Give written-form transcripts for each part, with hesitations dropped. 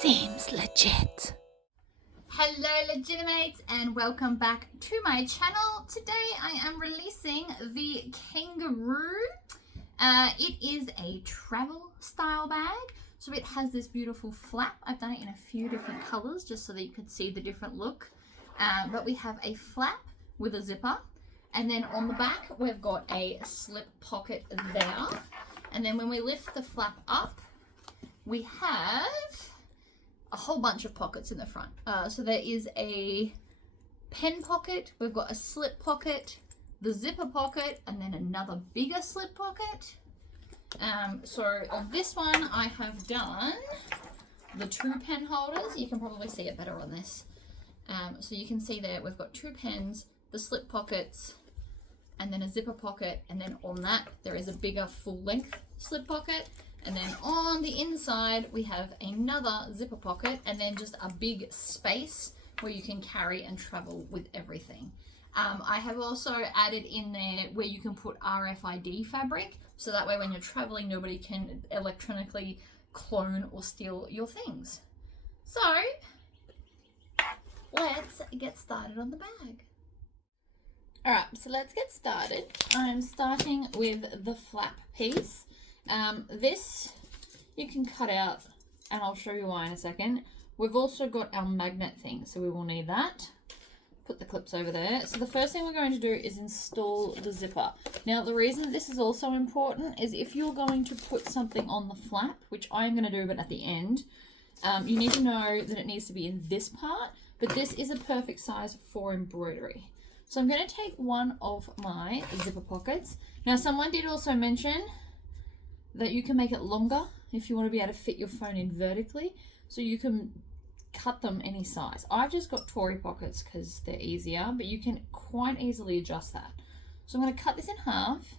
Seems legit. Hello Legitimates and welcome back to my channel. Today I am releasing the Kangaroo. It is a travel style bag. So it has this beautiful flap. I've done it in a few different colors just so that you could see the different look. But we have a flap with a zipper. And then on the back we've got a slip pocket there. And then when we lift the flap up, we have a whole bunch of pockets in the front. So there is a pen pocket, we've got a slip pocket, the zipper pocket, and then another bigger slip pocket. So on this one I have done the two pen holders. You can probably see it better on this. So you can see there we've got two pens, the slip pockets, and then a zipper pocket, and then on that there is a bigger full length slip pocket. And then on the inside, we have another zipper pocket and then just a big space where you can carry and travel with everything. I have also added in there where you can put RFID fabric, so that way when you're traveling, nobody can electronically clone or steal your things. So let's get started on the bag. All right, so let's get started. I'm starting with the flap piece. This you can cut out, and I'll show you why in a second. We've also got our magnet thing, so we will need that. Put the clips over there. So the first thing we're going to do is install the zipper. Now the reason this is also important is if you're going to put something on the flap, which I'm going to do but at the end, you need to know that it needs to be in this part, but this is a perfect size for embroidery. So I'm going to take one of my zipper pockets. Now someone did also mention that you can make it longer if you want to be able to fit your phone in vertically, so you can cut them any size. I've just got Tory pockets because they're easier, but you can quite easily adjust that. So I'm going to cut this in half,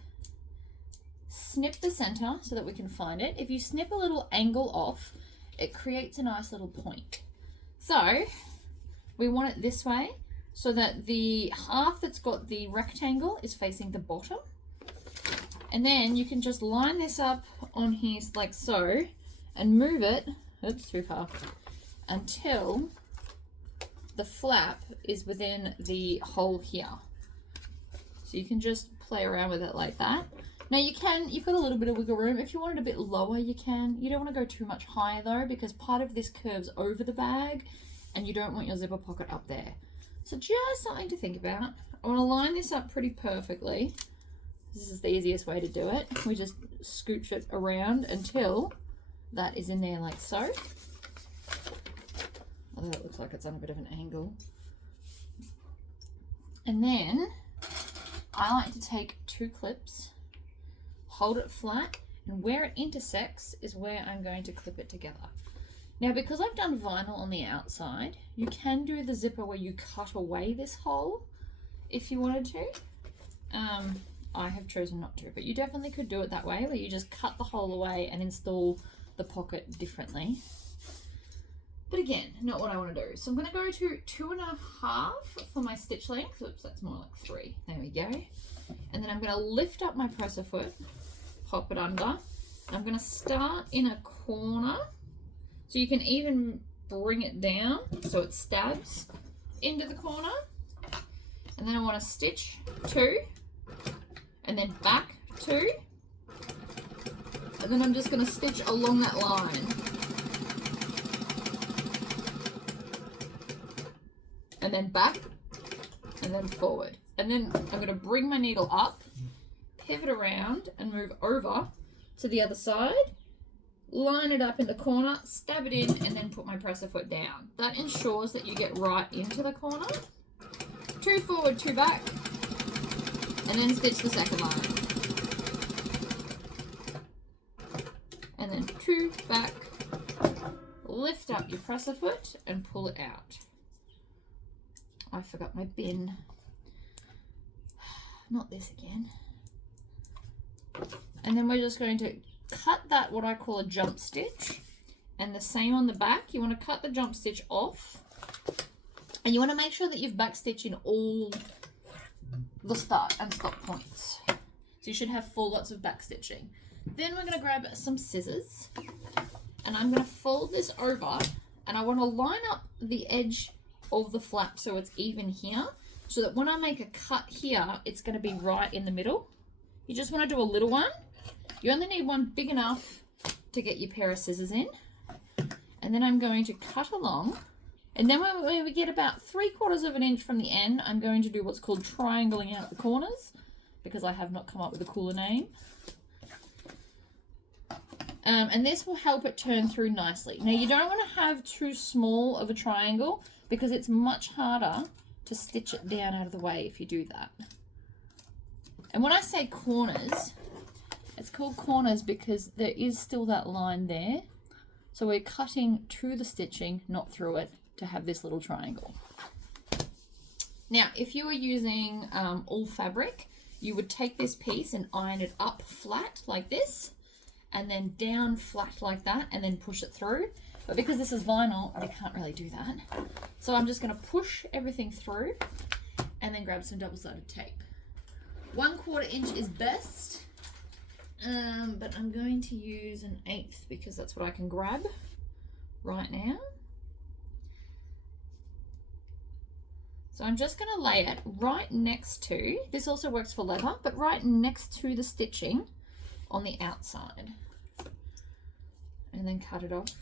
snip the center so that we can find it. If you snip a little angle off, it creates a nice little point. So we want it this way so that the half that's got the rectangle is facing the bottom. And then you can just line this up on here like so and move it, oops, too far, until the flap is within the hole here. So you can just play around with it like that. Now you've got a little bit of wiggle room. If you want it a bit lower, you can. You don't want to go too much higher though, because part of this curves over the bag and you don't want your zipper pocket up there. So just something to think about. I want to line this up pretty perfectly. This is the easiest way to do it. We just scooch it around until that is in there like so. Although it looks like it's on a bit of an angle. And then I like to take two clips, hold it flat, and where it intersects is where I'm going to clip it together. Now because I've done vinyl on the outside, you can do the zipper where you cut away this hole if you wanted to. I have chosen not to, but you definitely could do it that way, where you just cut the hole away and install the pocket differently. But again, not what I want to do. So I'm going to go to 2.5 for my stitch length. Oops, that's more like 3. There we go. And then I'm going to lift up my presser foot, pop it under. I'm going to start in a corner, so you can even bring it down so it stabs into the corner. And then I want to stitch 2. And then back 2, and then I'm just going to stitch along that line, and then back, and then forward, and then I'm going to bring my needle up, pivot around, and move over to the other side, line it up in the corner, stab it in, and then put my presser foot down. That ensures that you get right into the corner. 2 forward, 2 back. And then stitch the second line. And then 2 back, lift up your presser foot and pull it out. I forgot my bin. Not this again. And then we're just going to cut that, what I call a jump stitch. And the same on the back. You want to cut the jump stitch off. And you want to make sure that you've back stitched in all the start and stop points. So you should have full lots of back stitching. Then we're going to grab some scissors and I'm going to fold this over And I want to line up the edge of the flap so it's even here, so that when I make a cut here, it's going to be right in the middle. You just want to do a little one. You only need one big enough to get your pair of scissors in. And then I'm going to cut along. And then when we get about 3/4 of an inch from the end, I'm going to do what's called triangling out the corners, because I have not come up with a cooler name. And this will help it turn through nicely. Now, you don't want to have too small of a triangle, because it's much harder to stitch it down out of the way if you do that. And when I say corners, it's called corners because there is still that line there. So we're cutting to the stitching, not through it, to have this little triangle. Now, if you were using all fabric, you would take this piece and iron it up flat like this, and then down flat like that, and then push it through. But because this is vinyl, you can't really do that. So I'm just going to push everything through and then grab some double-sided tape. 1/4 inch is best, but I'm going to use 1/8 because that's what I can grab right now. So I'm just going to lay it right next to, this also works for leather, but right next to the stitching on the outside. And then cut it off.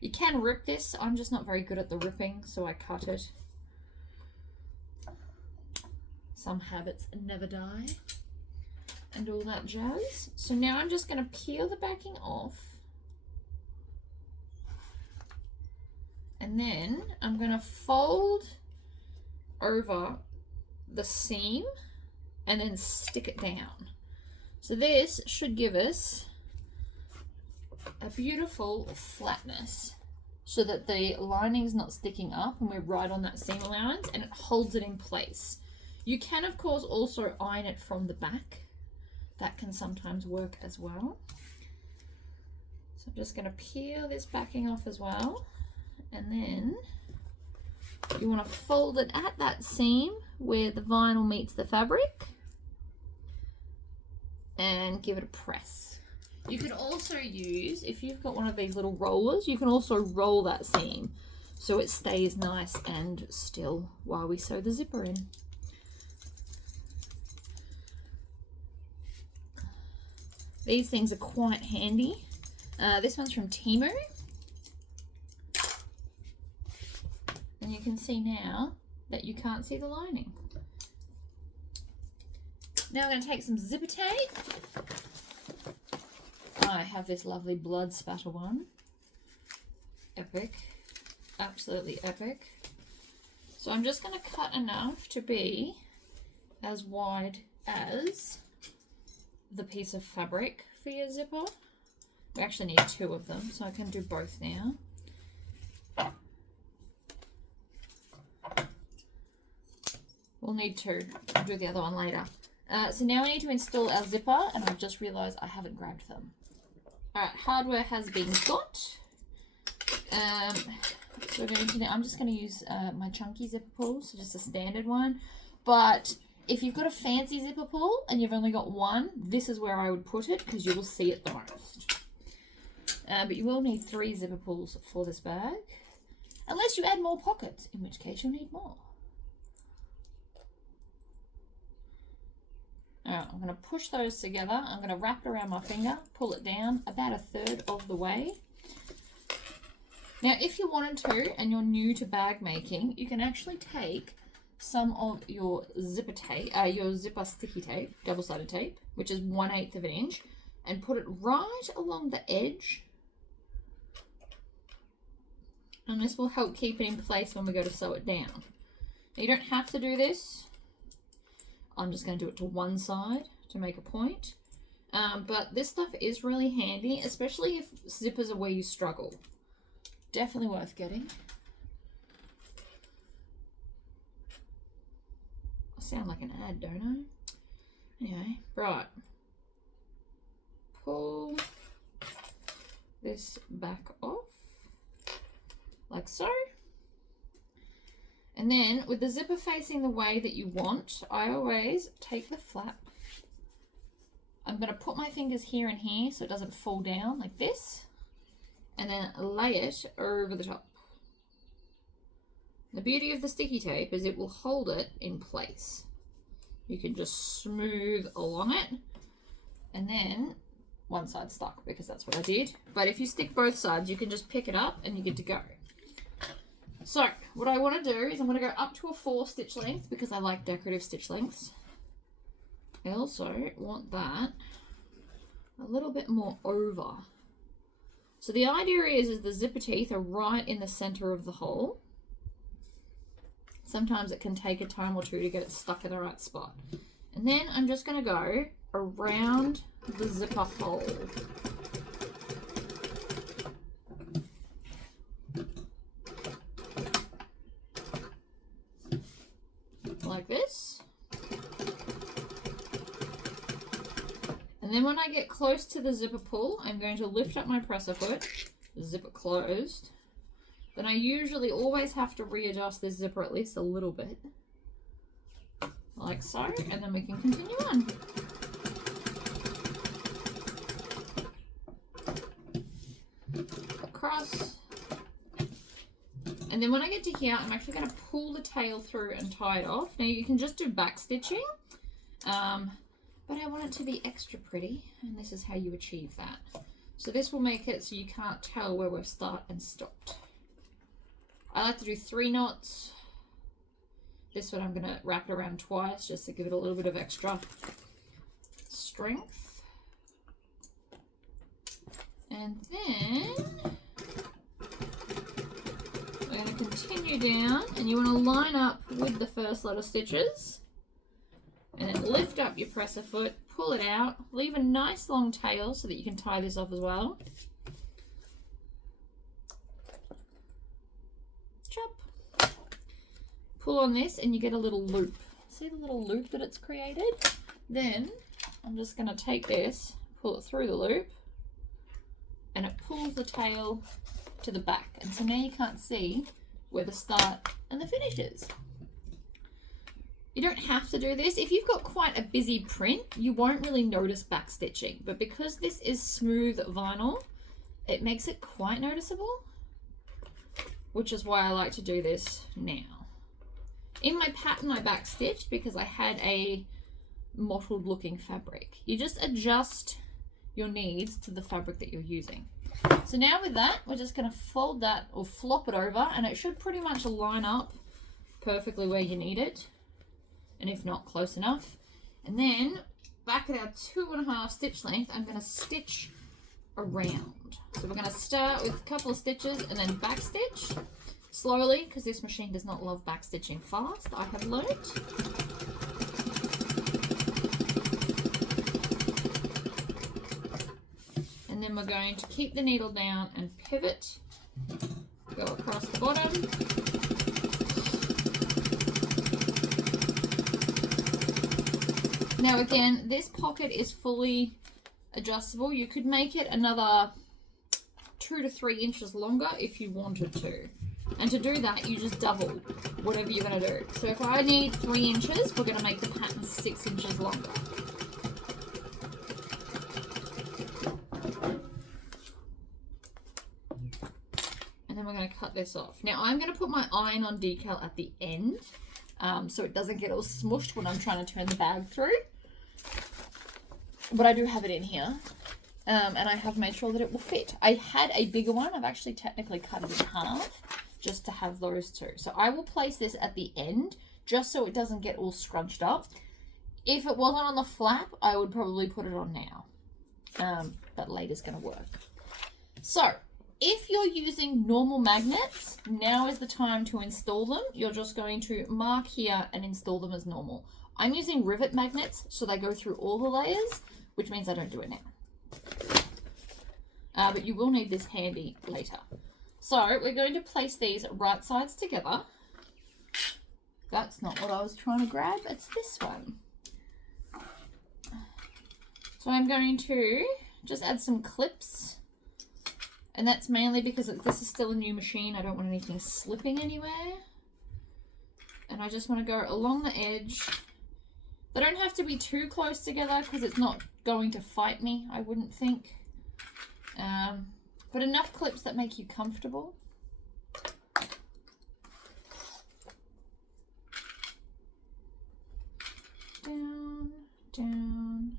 You can rip this. I'm just not very good at the ripping, so I cut it. Some habits never die. And all that jazz. So now I'm just going to peel the backing off. And then I'm going to fold over the seam and then stick it down. So this should give us a beautiful flatness so that the lining's not sticking up and we're right on that seam allowance, and it holds it in place. You can, of course, also iron it from the back. That can sometimes work as well. So I'm just going to peel this backing off as well. And then you want to fold it at that seam where the vinyl meets the fabric and give it a press. You can also use, if you've got one of these little rollers, you can also roll that seam so it stays nice and still while we sew the zipper in. These things are quite handy. This one's from Temu. And you can see now that you can't see the lining. Now I'm going to take some zipper tape. I have this lovely blood spatter one. Epic. Absolutely epic. So I'm just going to cut enough to be as wide as the piece of fabric for your zipper. We actually need 2 of them, so I can do both now. We'll need to do the other one later. So now we need to install our zipper, and I've just realised I haven't grabbed them. Alright, hardware has been got. So we're going to, I'm just going to use my chunky zipper pull, so just a standard one. But if you've got a fancy zipper pull and you've only got one, this is where I would put it because you will see it the most. But you will need 3 zipper pulls for this bag, unless you add more pockets, in which case you'll need more. Alright, I'm going to push those together. I'm going to wrap it around my finger, pull it down about 1/3 of the way. Now, if you wanted to, and you're new to bag making, you can actually take some of your zipper tape, your zipper sticky tape, double-sided tape, which is 1/8 of an inch, and put it right along the edge. And this will help keep it in place when we go to sew it down. Now, you don't have to do this. I'm just going to do it to one side to make a point. But this stuff is really handy, especially if zippers are where you struggle. Definitely worth getting. I sound like an ad, don't I? Anyway, right. Pull this back off, like so. And then, with the zipper facing the way that you want, I always take the flap. I'm going to put my fingers here and here so it doesn't fall down like this. and then lay it over the top. The beauty of the sticky tape is it will hold it in place. You can just smooth along it, and then one side stuck because that's what I did. But if you stick both sides, you can just pick it up and you're good to go. So what I want to do is I'm going to go up to a 4 stitch length because I like decorative stitch lengths. I also want that a little bit more over. So the idea is the zipper teeth are right in the center of the hole. Sometimes it can take a time or two to get it stuck in the right spot. And then I'm just going to go around the zipper hole. Like this. And then when I get close to the zipper pull, I'm going to lift up my presser foot, zip it closed. Then I usually always have to readjust this zipper at least a little bit. Like so, and then we can continue on. Across. And then when I get to here, I'm actually going to pull the tail through and tie it off. Now you can just do back stitching, but I want it to be extra pretty, and this is how you achieve that. So this will make it so you can't tell where we've started and stopped. I like to do 3 knots. This one I'm going to wrap it around twice just to give it a little bit of extra strength. And then we're going to continue down, and you want to line up with the first lot of stitches. And then lift up your presser foot, pull it out, leave a nice long tail so that you can tie this off as well. Chop. Pull on this and you get a little loop. See the little loop that it's created? Then I'm just going to take this, pull it through the loop, and it pulls the tail to the back. And so now you can't see where the start and the finish is. You don't have to do this. If you've got quite a busy print, you won't really notice back stitching. But because this is smooth vinyl, it makes it quite noticeable, which is why I like to do this now. In my pattern, I back stitched because I had a mottled looking fabric. You just adjust your needs to the fabric that you're using. So now with that, we're just going to fold that or flop it over, and it should pretty much line up perfectly where you need it, and if not, close enough. And then back at our 2.5 stitch length, I'm going to stitch around. So we're going to start with a couple of stitches and then back stitch slowly, because this machine does not love back stitching fast, I have learnt. And then we're going to keep the needle down and pivot, go across the bottom. Now again, this pocket is fully adjustable. You could make it another 2 to 3 inches longer if you wanted to. And to do that, you just double whatever you're going to do. So if I need 3 inches, we're going to make the pattern 6 inches longer. And then we're going to cut this off. Now I'm going to put my iron-on decal at the end, so it doesn't get all smushed when I'm trying to turn the bag through. But I do have it in here, and I have made sure that it will fit. I had a bigger one. I've actually technically cut it in half just to have those two. So I will place this at the end just so it doesn't get all scrunched up. If it wasn't on the flap, I would probably put it on now, but later's going to work. So if you're using normal magnets, now is the time to install them. You're just going to mark here and install them as normal. I'm using rivet magnets, so they go through all the layers, which means I don't do it now. But you will need this handy later. So we're going to place these right sides together. That's not what I was trying to grab, it's this one. So I'm going to just add some clips. And that's mainly because this is still a new machine. I don't want anything slipping anywhere. And I just want to go along the edge. They don't have to be too close together because it's not going to fight me, I wouldn't think. but enough clips that make you comfortable. Down, down.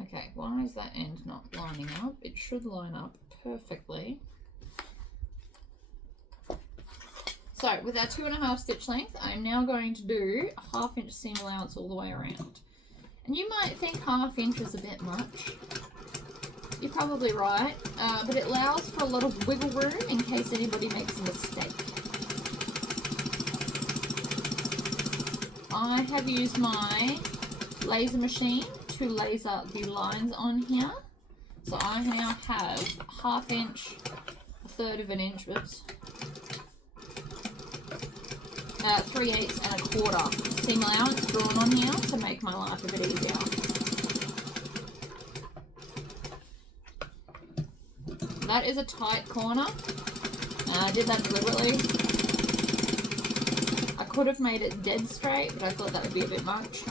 Okay, why is that end not lining up? It should line up perfectly. So with our 2.5 stitch length, I'm now going to do a 1/2 inch seam allowance all the way around. And you might think 1/2 inch is a bit much. You're probably right, but it allows for a lot of wiggle room in case anybody makes a mistake. I have used my laser machine to laser the lines on here. So I now have 1/2 inch, 1/3 of an inch, 3/8 and 1/4 seam allowance drawn on here to make my life a bit easier. That is a tight corner. I did that deliberately. I could have made it dead straight, but I thought that would be a bit much.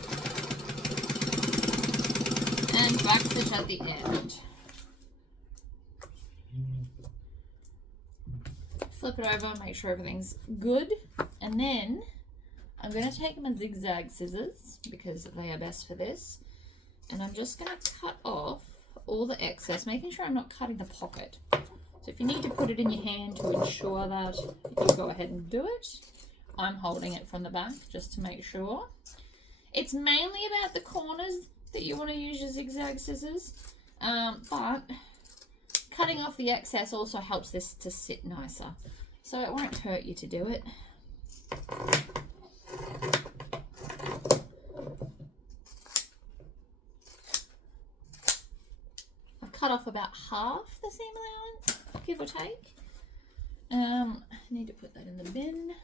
And back stitch at the end. Flip it over, make sure everything's good. And then I'm going to take my zigzag scissors because they are best for this. And I'm just going to cut off all the excess, making sure I'm not cutting the pocket. So if you need to put it in your hand to ensure that, you go ahead and do it. I'm holding it from the back just to make sure. It's mainly about the corners that you want to use your zigzag scissors, but cutting off the excess also helps this to sit nicer. So it won't hurt you to do it. Cut off about half the seam allowance, give or take. I need to put that in the bin.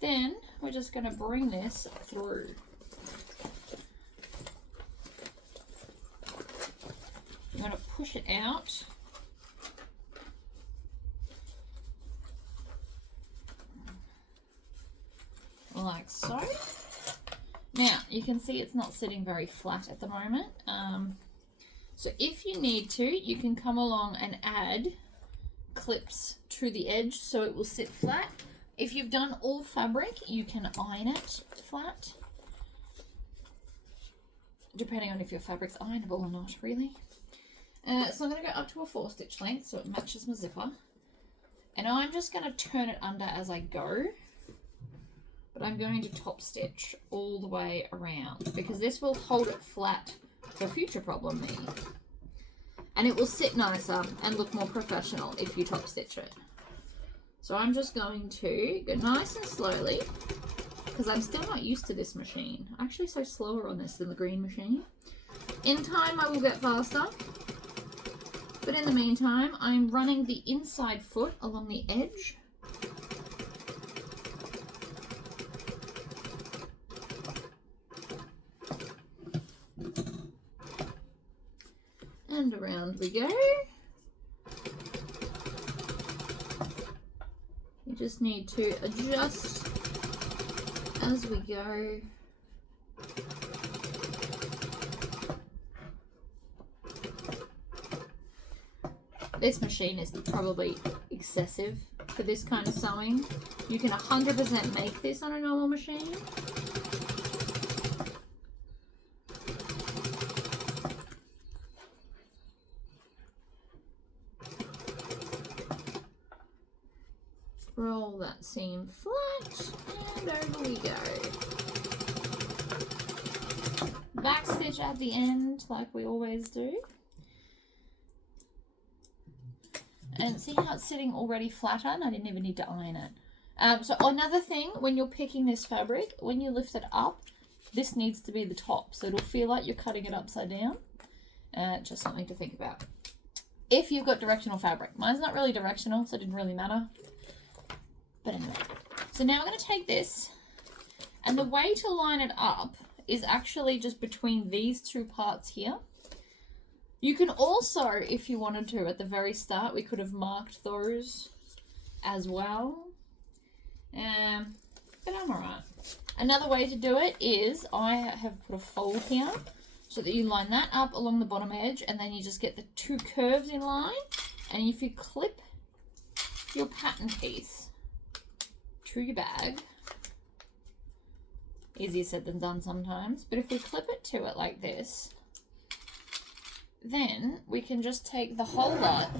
Then we're just going to bring this through. I'm going to push it out. Like so. Now you can see it's not sitting very flat at the moment. So if you need to, you can come along and add clips to the edge so it will sit flat. If you've done all fabric, you can iron it flat, depending on if your fabric's ironable or not, really. So I'm going to go up to a 4 stitch length so it matches my zipper. And I'm just going to turn it under as I go. But I'm going to top stitch all the way around because this will hold it flat for future problem me. And it will sit nicer and look more professional if you top stitch it. So I'm just going to go nice and slowly because I'm still not used to this machine. I'm actually so slower on this than the green machine. In time I will get faster. But in the meantime, I'm running the inside foot along the edge. And around we go. You just need to adjust as we go. This machine is probably excessive for this kind of sewing. You can 100% make this on a normal machine. Roll that seam flat and over we go. Back stitch at the end like we always do. And see how it's sitting already flatter and I didn't even need to iron it. So another thing, when you're picking this fabric, when you lift it up, this needs to be the top. So it'll feel like you're cutting it upside down. Just something to think about. If you've got directional fabric. Mine's not really directional, so it didn't really matter. But anyway. So now I'm going to take this. And the way to line it up is actually just between these two parts here. You can also, if you wanted to, at the very start, we could have marked those as well. But I'm alright. Another way to do it is I have put a fold here so that you line that up along the bottom edge, and then you just get the two curves in line, and if you clip your pattern piece to your bag, easier said than done sometimes, but if we clip it to it like this, then we can just take the whole lot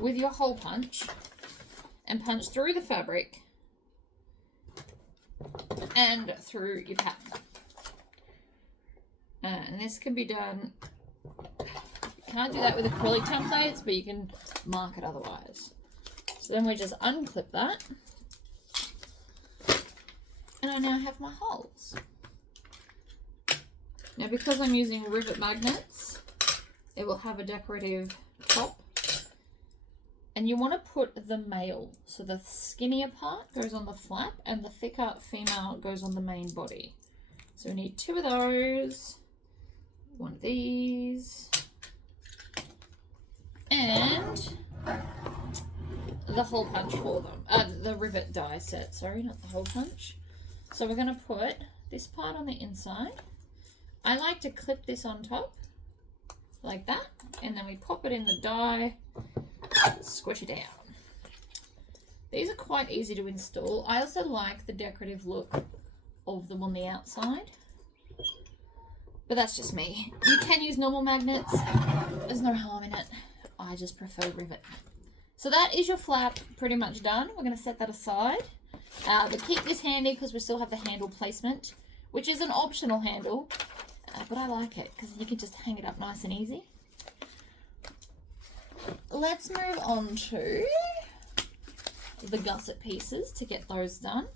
with your hole punch and punch through the fabric and through your pattern. And this can be done, you can't do that with acrylic templates, but you can mark it otherwise. So then we just unclip that, and I now have my holes. Now because I'm using rivet magnets, it will have a decorative top. And you want to put the male, so the skinnier part goes on the flap and the thicker female goes on the main body. So we need two of those, one of these, and the hole punch for them. The rivet die set, sorry, not the hole punch. So we're going to put this part on the inside. I like to clip this on top like that, and then we pop it in the die, squish it down. These are quite easy to install. I also like the decorative look of them on the outside, but that's just me. You can use normal magnets, there's no harm in it. I just prefer rivet. So that is your flap pretty much done. We're going to set that aside. The kit is handy because we still have the handle placement, which is an optional handle, but I like it because you can just hang it up nice and easy. Let's move on to the gusset pieces to get those done.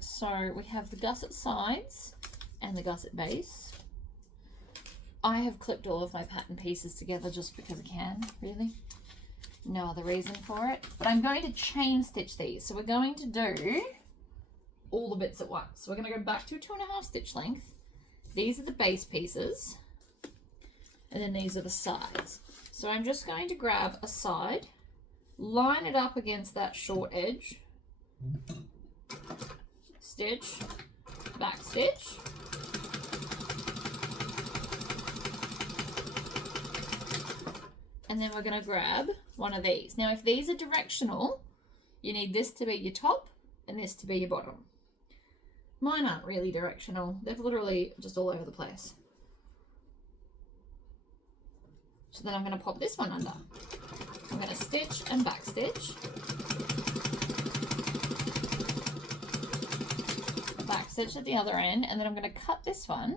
So we have the gusset sides and the gusset base. I have clipped all of my pattern pieces together just because I can, really. No other reason for it. But I'm going to chain stitch these. So we're going to do all the bits at once. So we're going to go back to a 2.5 stitch length. These are the base pieces. And then these are the sides. So I'm just going to grab a side, line it up against that short edge, stitch, back stitch, and then we're going to grab one of these. Now if these are directional, you need this to be your top and this to be your bottom. Mine aren't really directional, they're literally just all over the place. So then I'm going to pop this one under. I'm going to stitch and back stitch, back stitch at the other end, and then I'm going to cut this one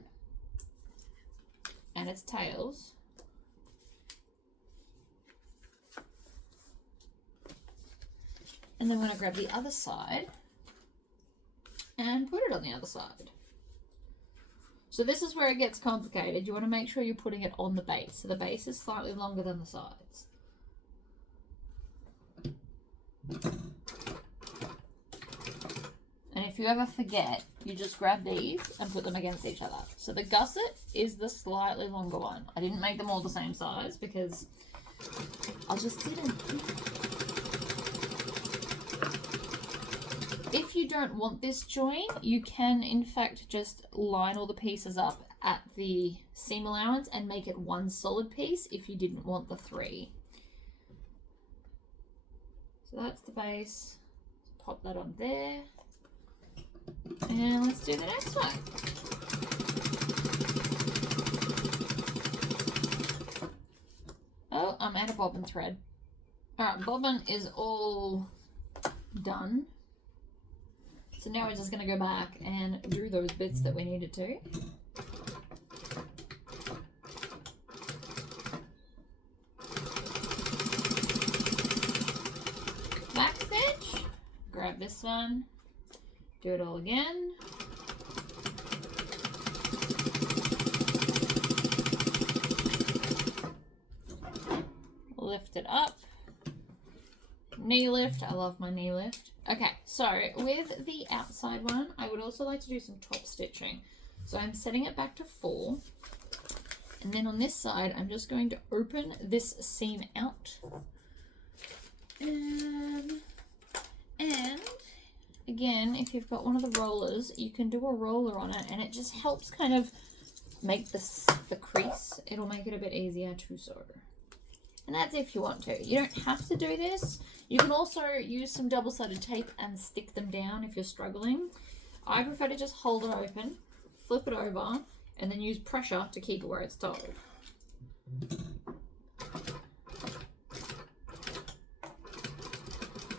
and its tails, and then I'm going to grab the other side and put it on the other side. So this is where it gets complicated. You want to make sure you're putting it on the base. So the base is slightly longer than the sides. And if you ever forget, you just grab these and put them against each other. So the gusset is the slightly longer one. I didn't make them all the same size because I just didn't. If you don't want this join, you can in fact just line all the pieces up at the seam allowance and make it one solid piece if you didn't want the 3. So that's the base. Pop that on there. And let's do the next one. Oh, I'm out of bobbin thread. Alright, bobbin is all done. So now we're just going to go back and do those bits that we needed to. Back stitch, grab this one, do it all again. Lift it up. Knee lift, I love my knee lift. Okay, so with the outside one, I would also like to do some top stitching. So I'm setting it back to 4. And then on this side, I'm just going to open this seam out. And again, if you've got one of the rollers, you can do a roller on it, and it just helps kind of make the crease. It'll make it a bit easier to sew. And that's if you want to. You don't have to do this. You can also use some double-sided tape and stick them down if you're struggling. I prefer to just hold it open, flip it over, and then use pressure to keep it where it's told.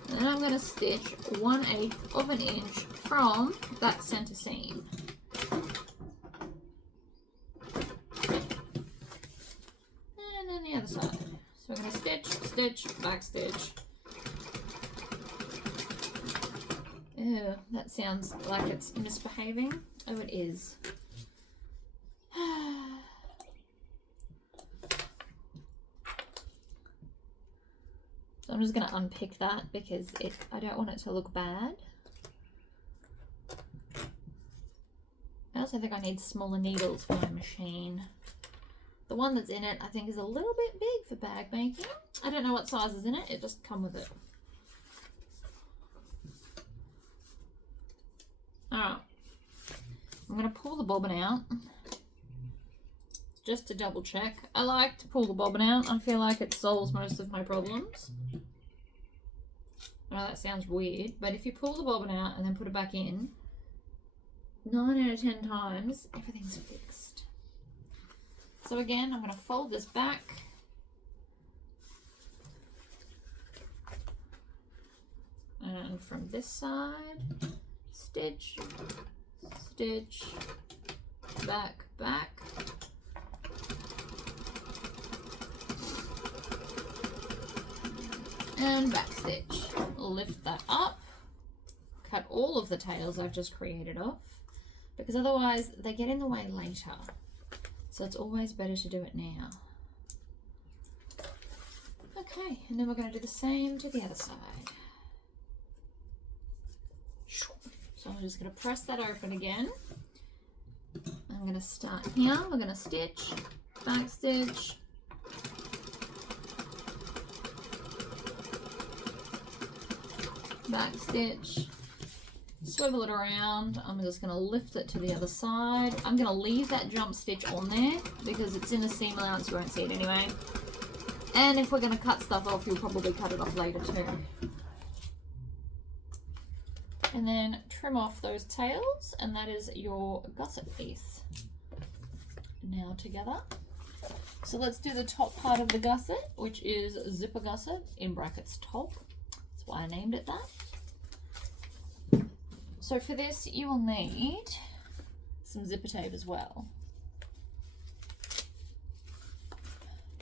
And then I'm going to stitch 1/8 of an inch from that center seam. And then the other side. So we're going to stitch, stitch, back stitch. Ew, that sounds like it's misbehaving. Oh, it is. So I'm just going to unpick that because I don't want it to look bad. I also think I need smaller needles for my machine. The one that's in it I think is a little bit big for bag making. I don't know what size is in it, it just come with it. Alright, I'm going to pull the bobbin out just to double check. I like to pull the bobbin out. I feel like it solves most of my problems. I know that sounds weird, but if you pull the bobbin out and then put it back in, 9 out of 10 times, everything's fixed. So again, I'm going to fold this back. And from this side, stitch, stitch, back, back. And back stitch. Lift that up. Cut all of the tails I've just created off, because otherwise they get in the way later. So it's always better to do it now. Okay, and then we're going to do the same to the other side. So I'm just going to press that open again. I'm going to start here. We're going to stitch, back stitch, back stitch, swivel it around. I'm just going to lift it to the other side. I'm going to leave that jump stitch on there because it's in the seam allowance, you won't see it anyway. And if we're going to cut stuff off, you'll probably cut it off later too. And then trim off those tails, and that is your gusset piece now together. So let's do the top part of the gusset, which is zipper gusset in brackets top. That's why I named it that. So for this you will need some zipper tape as well.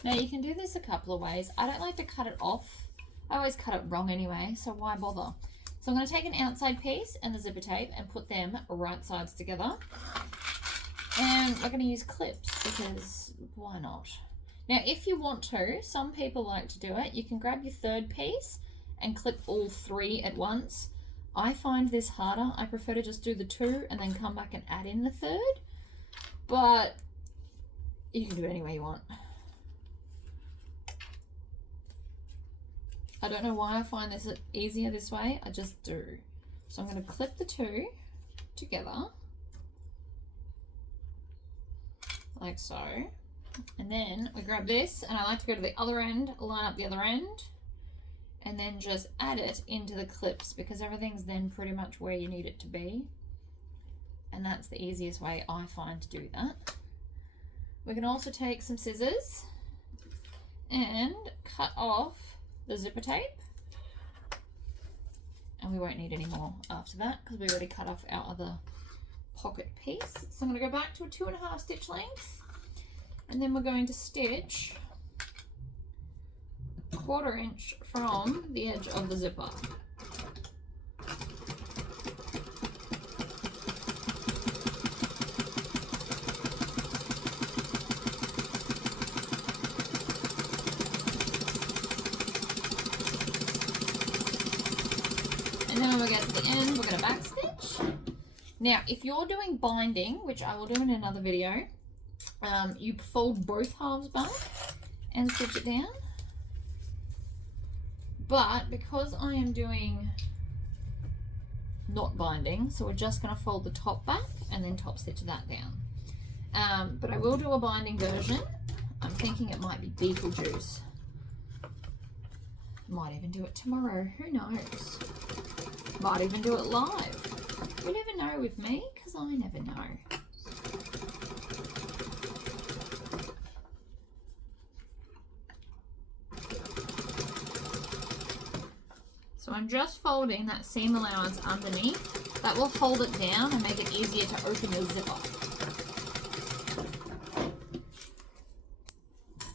Now you can do this a couple of ways. I don't like to cut it off. I always cut it wrong anyway, so why bother? So I'm going to take an outside piece and the zipper tape and put them right sides together. And we're going to use clips because why not? Now if you want to, some people like to do it, you can grab your third piece and clip all 3 at once. I find this harder. I prefer to just do the 2 and then come back and add in the 3rd. But you can do it any way you want. I don't know why I find this easier this way, I just do. So I'm going to clip the 2 together, like so. And then we grab this, and I like to go to the other end, line up the other end, and then just add it into the clips because everything's then pretty much where you need it to be. And that's the easiest way I find to do that. We can also take some scissors and cut off the zipper tape, and we won't need any more after that because we already cut off our other pocket piece. So I'm going to go back to a 2.5 stitch length, and then we're going to stitch 1/4 inch from the edge of the zipper. And then when we get to the end, we're going to back stitch. Now, if you're doing binding, which I will do in another video, you fold both halves back and stitch it down. But because I am doing not binding, so we're just going to fold the top back and then top stitch that down. But I will do a binding version. I'm thinking it might be Beetlejuice. Might even do it tomorrow, who knows? Might even do it live. You never know with me, because I never know. So I'm just folding that seam allowance underneath. That will hold it down and make it easier to open your zipper.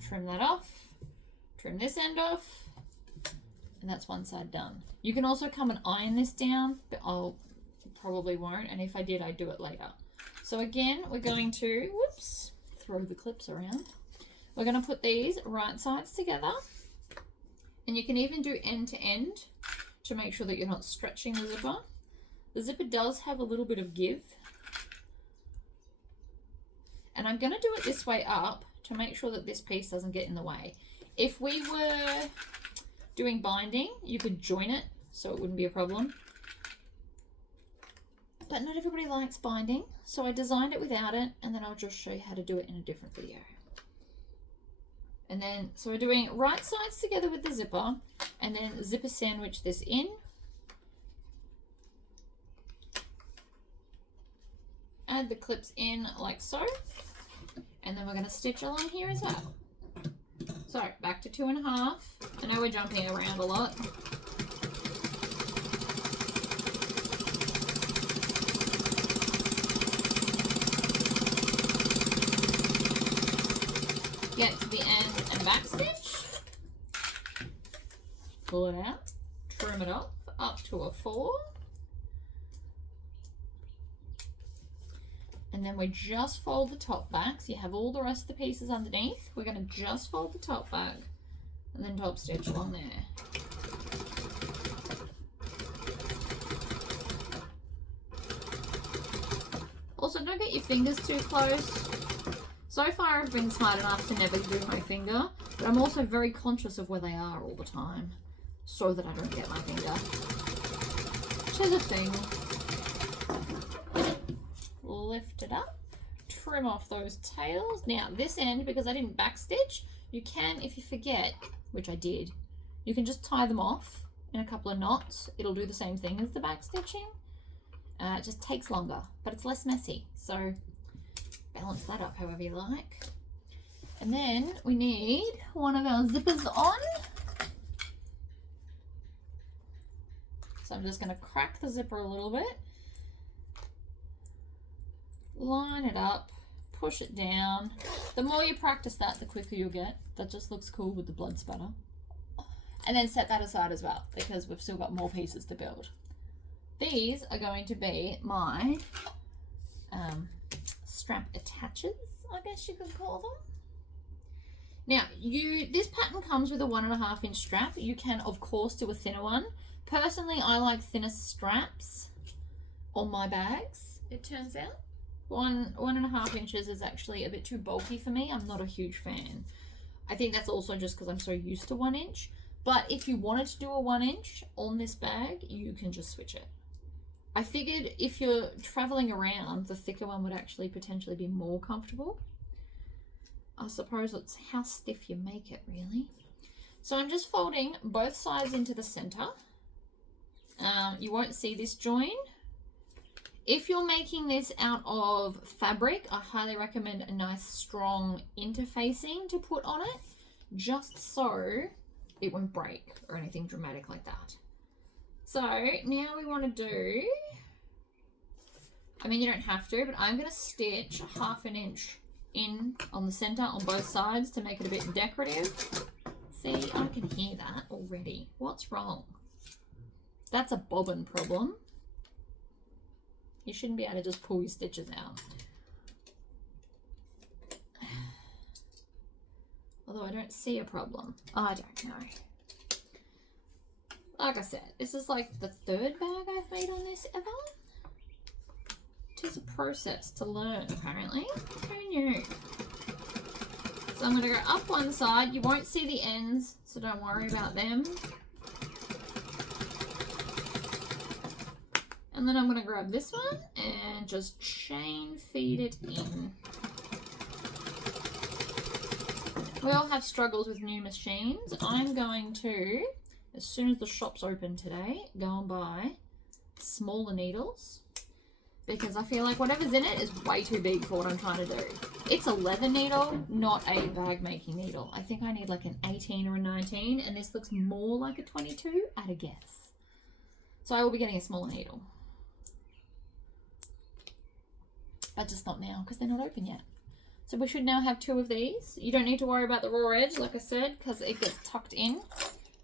Trim that off, trim this end off, and that's one side done. You can also come and iron this down, but I'll probably won't, and if I did, I'd do it later. So again, we're going to, whoops, throw the clips around. We're going to put these right sides together, and you can even do end to end to make sure that you're not stretching the zipper. The zipper does have a little bit of give, and I'm going to do it this way up to make sure that this piece doesn't get in the way. If we were doing binding, you could join it so it wouldn't be a problem. But not everybody likes binding, so I designed it without it, and then I'll just show you how to do it in a different video. And then, so we're doing right sides together with the zipper, and then zipper sandwich this in. Add the clips in like so, and then we're going to stitch along here as well. So back to 2.5. I know we're jumping around a lot. Get to the end and back stitch. Pull it out, trim it off up to a 4. And then we just fold the top back, so you have all the rest of the pieces underneath. We're going to just fold the top back and then top stitch along there. Also, don't get your fingers too close. So far I've been smart enough to never do my finger, but I'm also very conscious of where they are all the time so that I don't get my finger, which is a thing. Lift it up, trim off those tails. Now this end, because I didn't backstitch, you can, if you forget, which I did, you can just tie them off in a couple of knots. It'll do the same thing as the backstitching. It just takes longer, but it's less messy, so balance that up however you like. And then we need one of our zippers on. So I'm just going to crack the zipper a little bit. Line it up, push it down. The more you practice that, the quicker you'll get. That just looks cool with the blood spatter. And then set that aside as well, because we've still got more pieces to build. These are going to be my strap attaches, I guess you could call them. Now, this pattern comes with a 1.5 inch strap. You can, of course, do a thinner one. Personally, I like thinner straps on my bags, it turns out. 1.5 inches is actually a bit too bulky for me. I'm not a huge fan. I think that's also just because I'm so used to 1 inch. But if you wanted to do a 1 inch on this bag, you can just switch it. I figured if you're traveling around, the thicker one would actually potentially be more comfortable. I suppose it's how stiff you make it, really. So I'm just folding both sides into the center. You won't see this join. If you're making this out of fabric, I highly recommend a nice strong interfacing to put on it, just so it won't break or anything dramatic like that. So now we want to do, I mean, you don't have to, but I'm going to stitch 1/2 inch in on the center on both sides to make it a bit decorative. See, I can hear that already. What's wrong? That's a bobbin problem. You shouldn't be able to just pull your stitches out. Although I don't see a problem. I don't know. Like I said, this is like the 3rd bag I've made on this ever. It is a process to learn, apparently. Who knew? So I'm going to go up one side. You won't see the ends, so don't worry about them. And then I'm going to grab this one and just chain feed it in. We all have struggles with new machines. I'm going to, as soon as the shop's open today, go and buy smaller needles, because I feel like whatever's in it is way too big for what I'm trying to do. It's a leather needle, not a bag making needle. I think I need like an 18 or a 19, and this looks more like a 22 at a guess. So I will be getting a smaller needle. But just not now, because they're not open yet. So we should now have 2 of these. You don't need to worry about the raw edge, like I said, because it gets tucked in.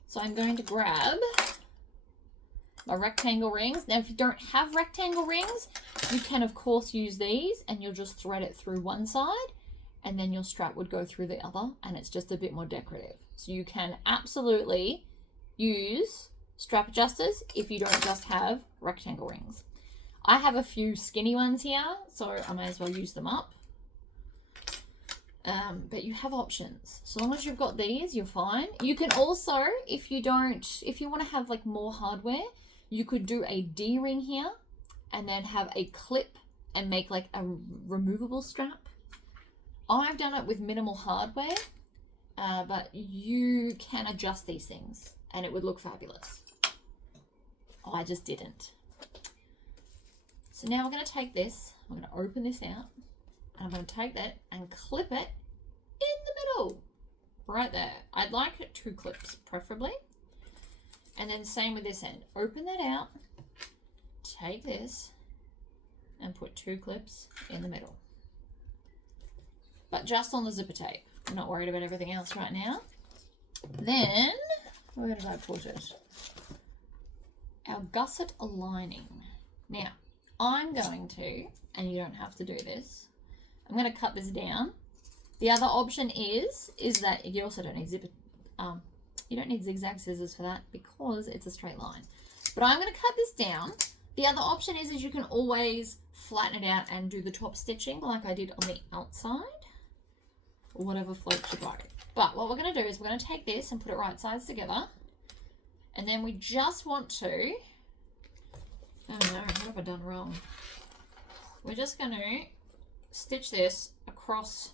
So I'm going to grab my rectangle rings. Now, if you don't have rectangle rings, you can, of course, use these, and you'll just thread it through one side, and then your strap would go through the other, and it's just a bit more decorative. So you can absolutely use strap adjusters if you don't just have rectangle rings. I have a few skinny ones here, so I may as well use them up. But you have options. So long as you've got these, you're fine. You can also, if you want to have like more hardware, you could do a D-ring here and then have a clip and make like a removable strap. I've done it with minimal hardware, but you can adjust these things and it would look fabulous. I just didn't. So now we're going to take this, I'm going to open this out, and I'm going to take that and clip it in the middle, right there. I'd like 2 clips, preferably. And then same with this end. Open that out, take this, and put 2 clips in the middle. But just on the zipper tape. I'm not worried about everything else right now. Then, where did I put it? Our gusset lining. Now, I'm going to, and you don't have to do this, I'm going to cut this down. The other option is that you also don't need you don't need zigzag scissors for that because it's a straight line. But I'm going to cut this down. The other option is you can always flatten it out and do the top stitching like I did on the outside, or whatever floats your boat. But what we're going to do is we're going to take this and put it right sides together, and then we just want to, oh no, what have I done wrong? We're just going to stitch this across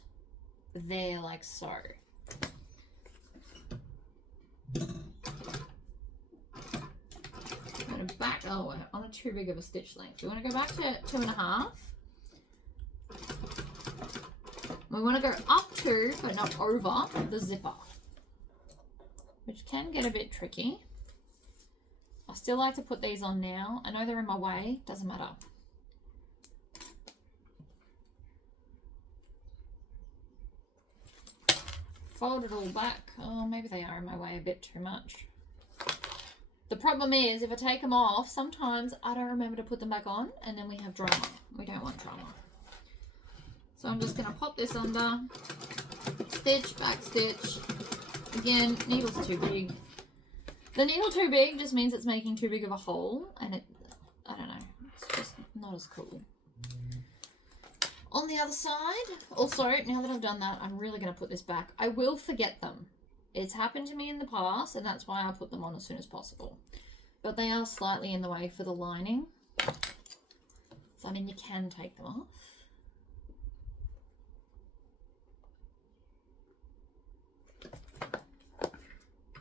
there like so. I'm going to back, oh, on a too big of a stitch length. We want to go back to 2.5. We want to go up to, but not over, the zipper, which can get a bit tricky. I still like to put these on now. I know they're in my way, doesn't matter. Fold it all back. Oh, maybe they are in my way a bit too much. The problem is, if I take them off, sometimes I don't remember to put them back on, and then we have drama. We don't want drama. So I'm just going to pop this under, stitch, back stitch. Again, needle's too big. The needle too big just means it's making too big of a hole, and it, I don't know, it's just not as cool. On the other side, also, now that I've done that, I'm really going to put this back. I will forget them. It's happened to me in the past, and that's why I put them on as soon as possible. But they are slightly in the way for the lining. So, I mean, you can take them off.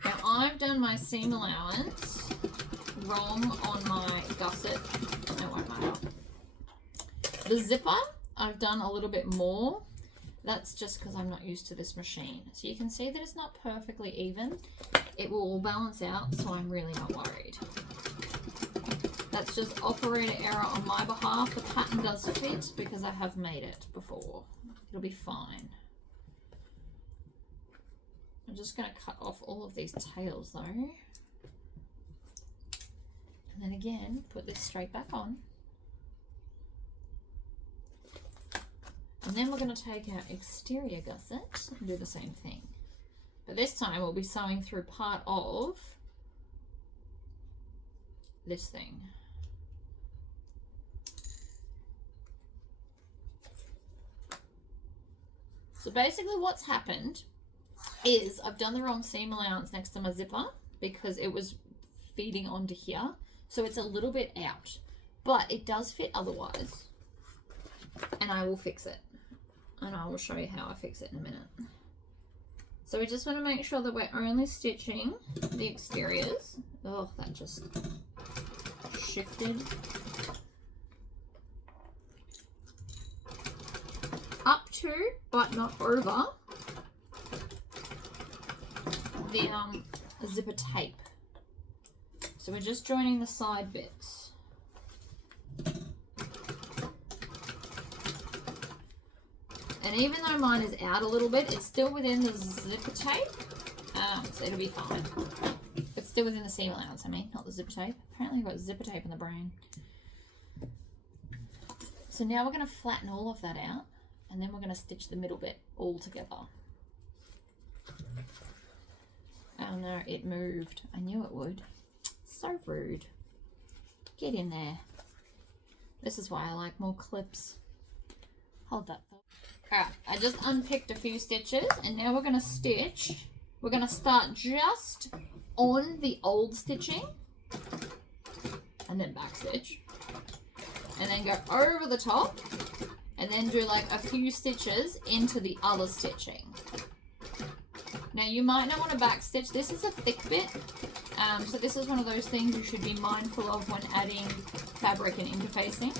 Now, I've done my seam allowance wrong on my gusset. It won't matter. The zipper, I've done a little bit more. That's just because I'm not used to this machine. So you can see that it's not perfectly even. It will all balance out, so I'm really not worried. That's just operator error on my behalf. The pattern does fit because I have made it before. It'll be fine. I'm just going to cut off all of these tails though. And then again, put this straight back on. And then we're going to take our exterior gusset and do the same thing. But this time we'll be sewing through part of this thing. So basically what's happened is I've done the wrong seam allowance next to my zipper because it was feeding onto here. So it's a little bit out. but it does fit otherwise, and I will fix it, and I will show you how I fix it in a minute. So we just want to make sure that we're only stitching the exteriors. Oh, that just shifted. Up to, but not over, the zipper tape. So we're just joining the side bits. And even though mine is out a little bit, it's still within the zipper tape, so it'll be fine. It's still within the seam allowance, I mean, not the zipper tape. Apparently I've got zipper tape in the brain. So now we're going to flatten all of that out, and then we're going to stitch the middle bit all together. Oh no, it moved. I knew it would. So rude. Get in there. This is why I like more clips. Hold that thought. Alright, I just unpicked a few stitches, and now we're going to stitch. We're going to start just on the old stitching, and then back stitch, and then go over the top, and then do like a few stitches into the other stitching. Now you might not want to back stitch. This is a thick bit, so this is one of those things you should be mindful of when adding fabric and interfacing.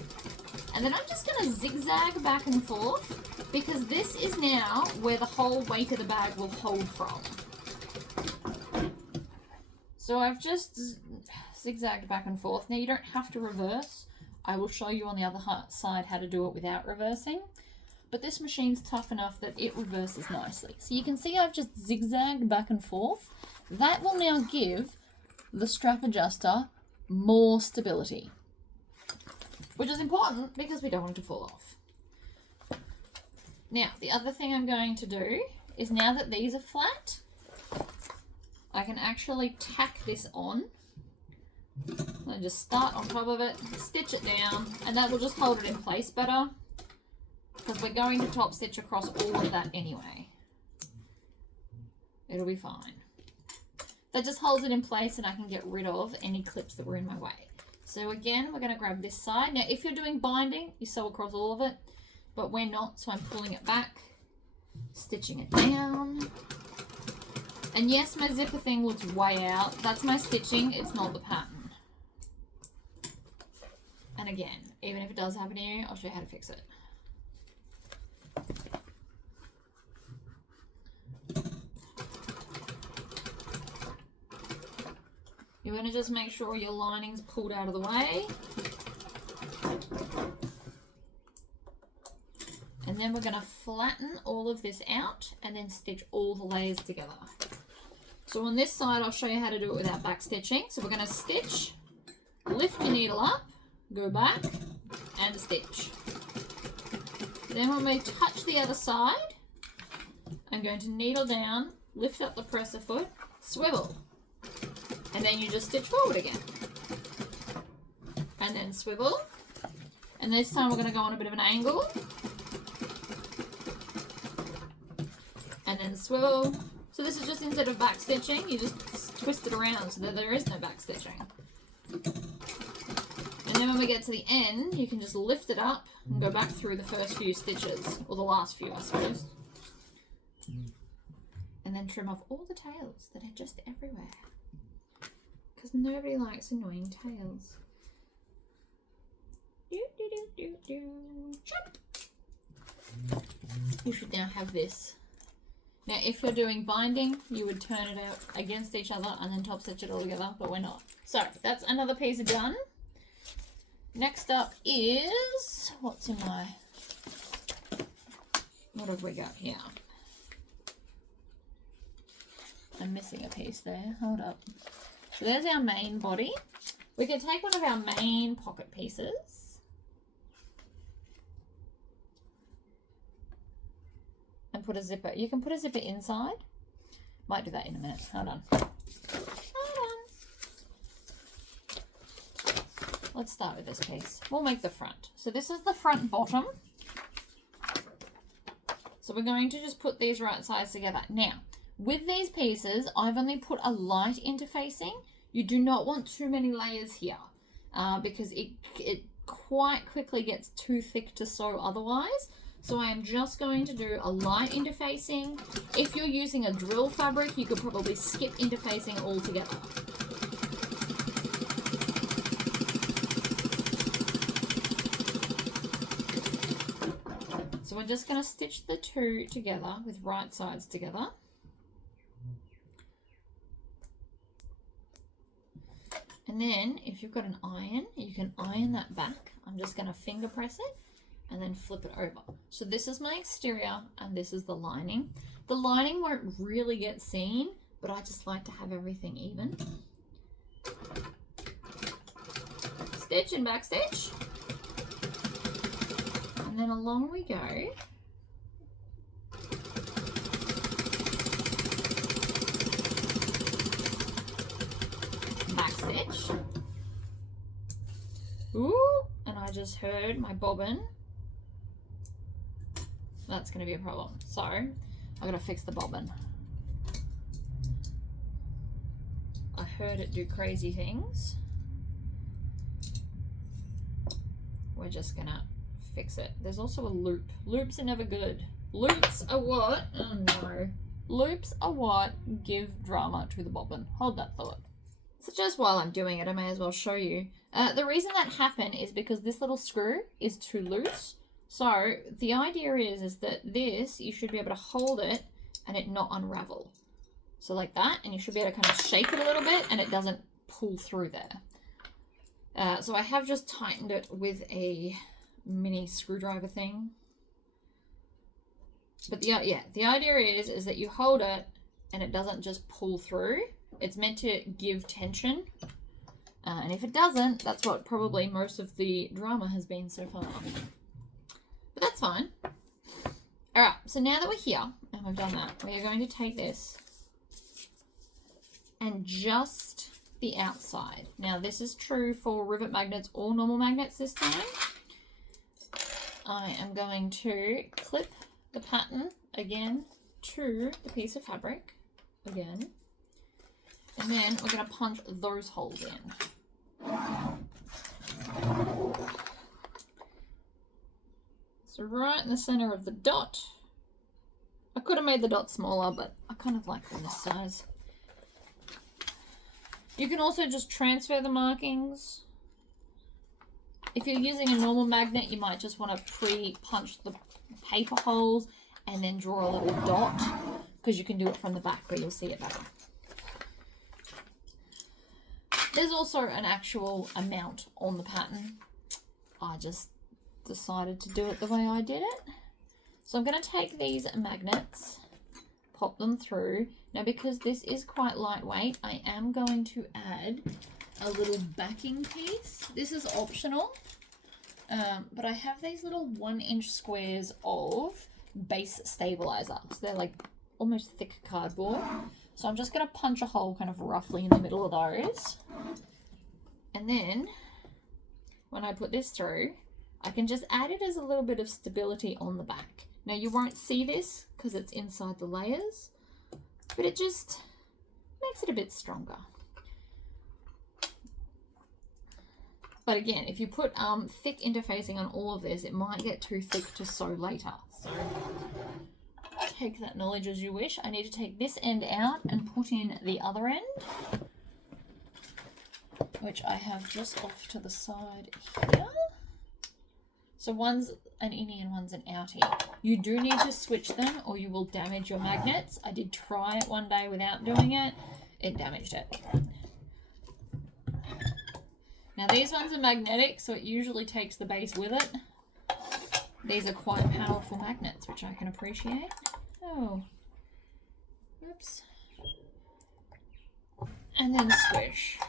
And then I'm just going to zigzag back and forth, because this is now where the whole weight of the bag will hold from. So I've just zigzagged back and forth. Now you don't have to reverse. I will show you on the other side how to do it without reversing. But this machine's tough enough that it reverses nicely. So you can see I've just zigzagged back and forth. That will now give the strap adjuster more stability, which is important because we don't want it to fall off. Now, the other thing I'm going to do is, now that these are flat, I can actually tack this on. I just start on top of it, stitch it down, and that will just hold it in place better, because we're going to top stitch across all of that anyway. It'll be fine. That just holds it in place, and I can get rid of any clips that were in my way. So again, we're going to grab this side. Now, if you're doing binding, you sew across all of it, but we're not, so I'm pulling it back, stitching it down. And yes, my zipper thing looks way out. That's my stitching, it's not the pattern. And again, even if it does happen to you, I'll show you how to fix it. You're going to just make sure your lining's pulled out of the way. And then we're going to flatten all of this out and then stitch all the layers together. So on this side, I'll show you how to do it without back stitching. So we're going to stitch, lift your needle up, go back, and stitch. Then when we touch the other side, I'm going to needle down, lift up the presser foot, swivel. And then you just stitch forward again. And then swivel. And this time we're going to go on a bit of an angle. And then swivel. So this is just, instead of back stitching, you just twist it around so that there is no back stitching. And then when we get to the end, you can just lift it up and go back through the first few stitches, or the last few, I suppose. And then trim off all the tails that are just everywhere, because nobody likes annoying tails. Chop. You should now have this. Now, if you're doing binding, you would turn it out against each other and then top stitch it all together, but we're not. So that's another piece done. Next up is, what's in my, what have we got here? I'm missing a piece there, hold up. So there's our main body. We can take one of our main pocket pieces. And put a zipper. You can put a zipper inside. Might do that in a minute. Hold on. Let's start with this piece. We'll make the front. So this is the front bottom. So we're going to just put these right sides together. Now, with these pieces, I've only put a light interfacing. You do not want too many layers here, because it quite quickly gets too thick to sew otherwise. So I am just going to do a light interfacing. If you're using a drill fabric, you could probably skip interfacing altogether. So we're just going to stitch the two together with right sides together. And then if you've got an iron, you can iron that back. I'm just going to finger press it and then flip it over. So this is my exterior and this is the lining. The lining won't really get seen, but I just like to have everything even. Stitch and back stitch. And then along we go. Back stitch. Ooh, and I just heard my bobbin. That's going to be a problem. So I've got to fix the bobbin. I heard it do crazy things. We're just going to fix it. There's also a loop. Loops are never good. Loops are what? Oh no. Loops are what give drama to the bobbin. Hold that thought. So just while I'm doing it, I may as well show you. The reason that happened is because this little screw is too loose. So the idea is that this, you should be able to hold it and it not unravel. So like that, and you should be able to kind of shake it a little bit and it doesn't pull through there. So I have just tightened it with a mini screwdriver thing. But the idea is that you hold it and it doesn't just pull through. It's meant to give tension. And if it doesn't, that's what probably most of the drama has been so far. But that's fine. Alright, so now that we're here, and we've done that, we are going to take this and just the outside. Now this is true for rivet magnets or normal magnets this time. I am going to clip the pattern again to the piece of fabric again. And then we're going to punch those holes in. So right in the center of the dot. I could have made the dot smaller, but I kind of like them this size. You can also just transfer the markings. If you're using a normal magnet, you might just want to pre-punch the paper holes and then draw a little dot, because you can do it from the back where you'll see it better. There's also an actual amount on the pattern. I just decided to do it the way I did it. So I'm going to take these magnets, pop them through. Now because this is quite lightweight, I am going to add a little backing piece. This is optional, but I have these little 1-inch squares of base stabilizer. So they're like almost thick cardboard. So I'm just going to punch a hole kind of roughly in the middle of those. And then when I put this through, I can just add it as a little bit of stability on the back. Now you won't see this because it's inside the layers, but it just makes it a bit stronger. But again, if you put thick interfacing on all of this, it might get too thick to sew later. So take that knowledge as you wish. I need to take this end out and put in the other end, which I have just off to the side here. So one's an innie and one's an outie. You do need to switch them or you will damage your magnets. I did try it one day without doing it. It damaged it. Now these ones are magnetic, so it usually takes the base with it. These are quite powerful magnets, which I can appreciate. Oh, oops. And then squish.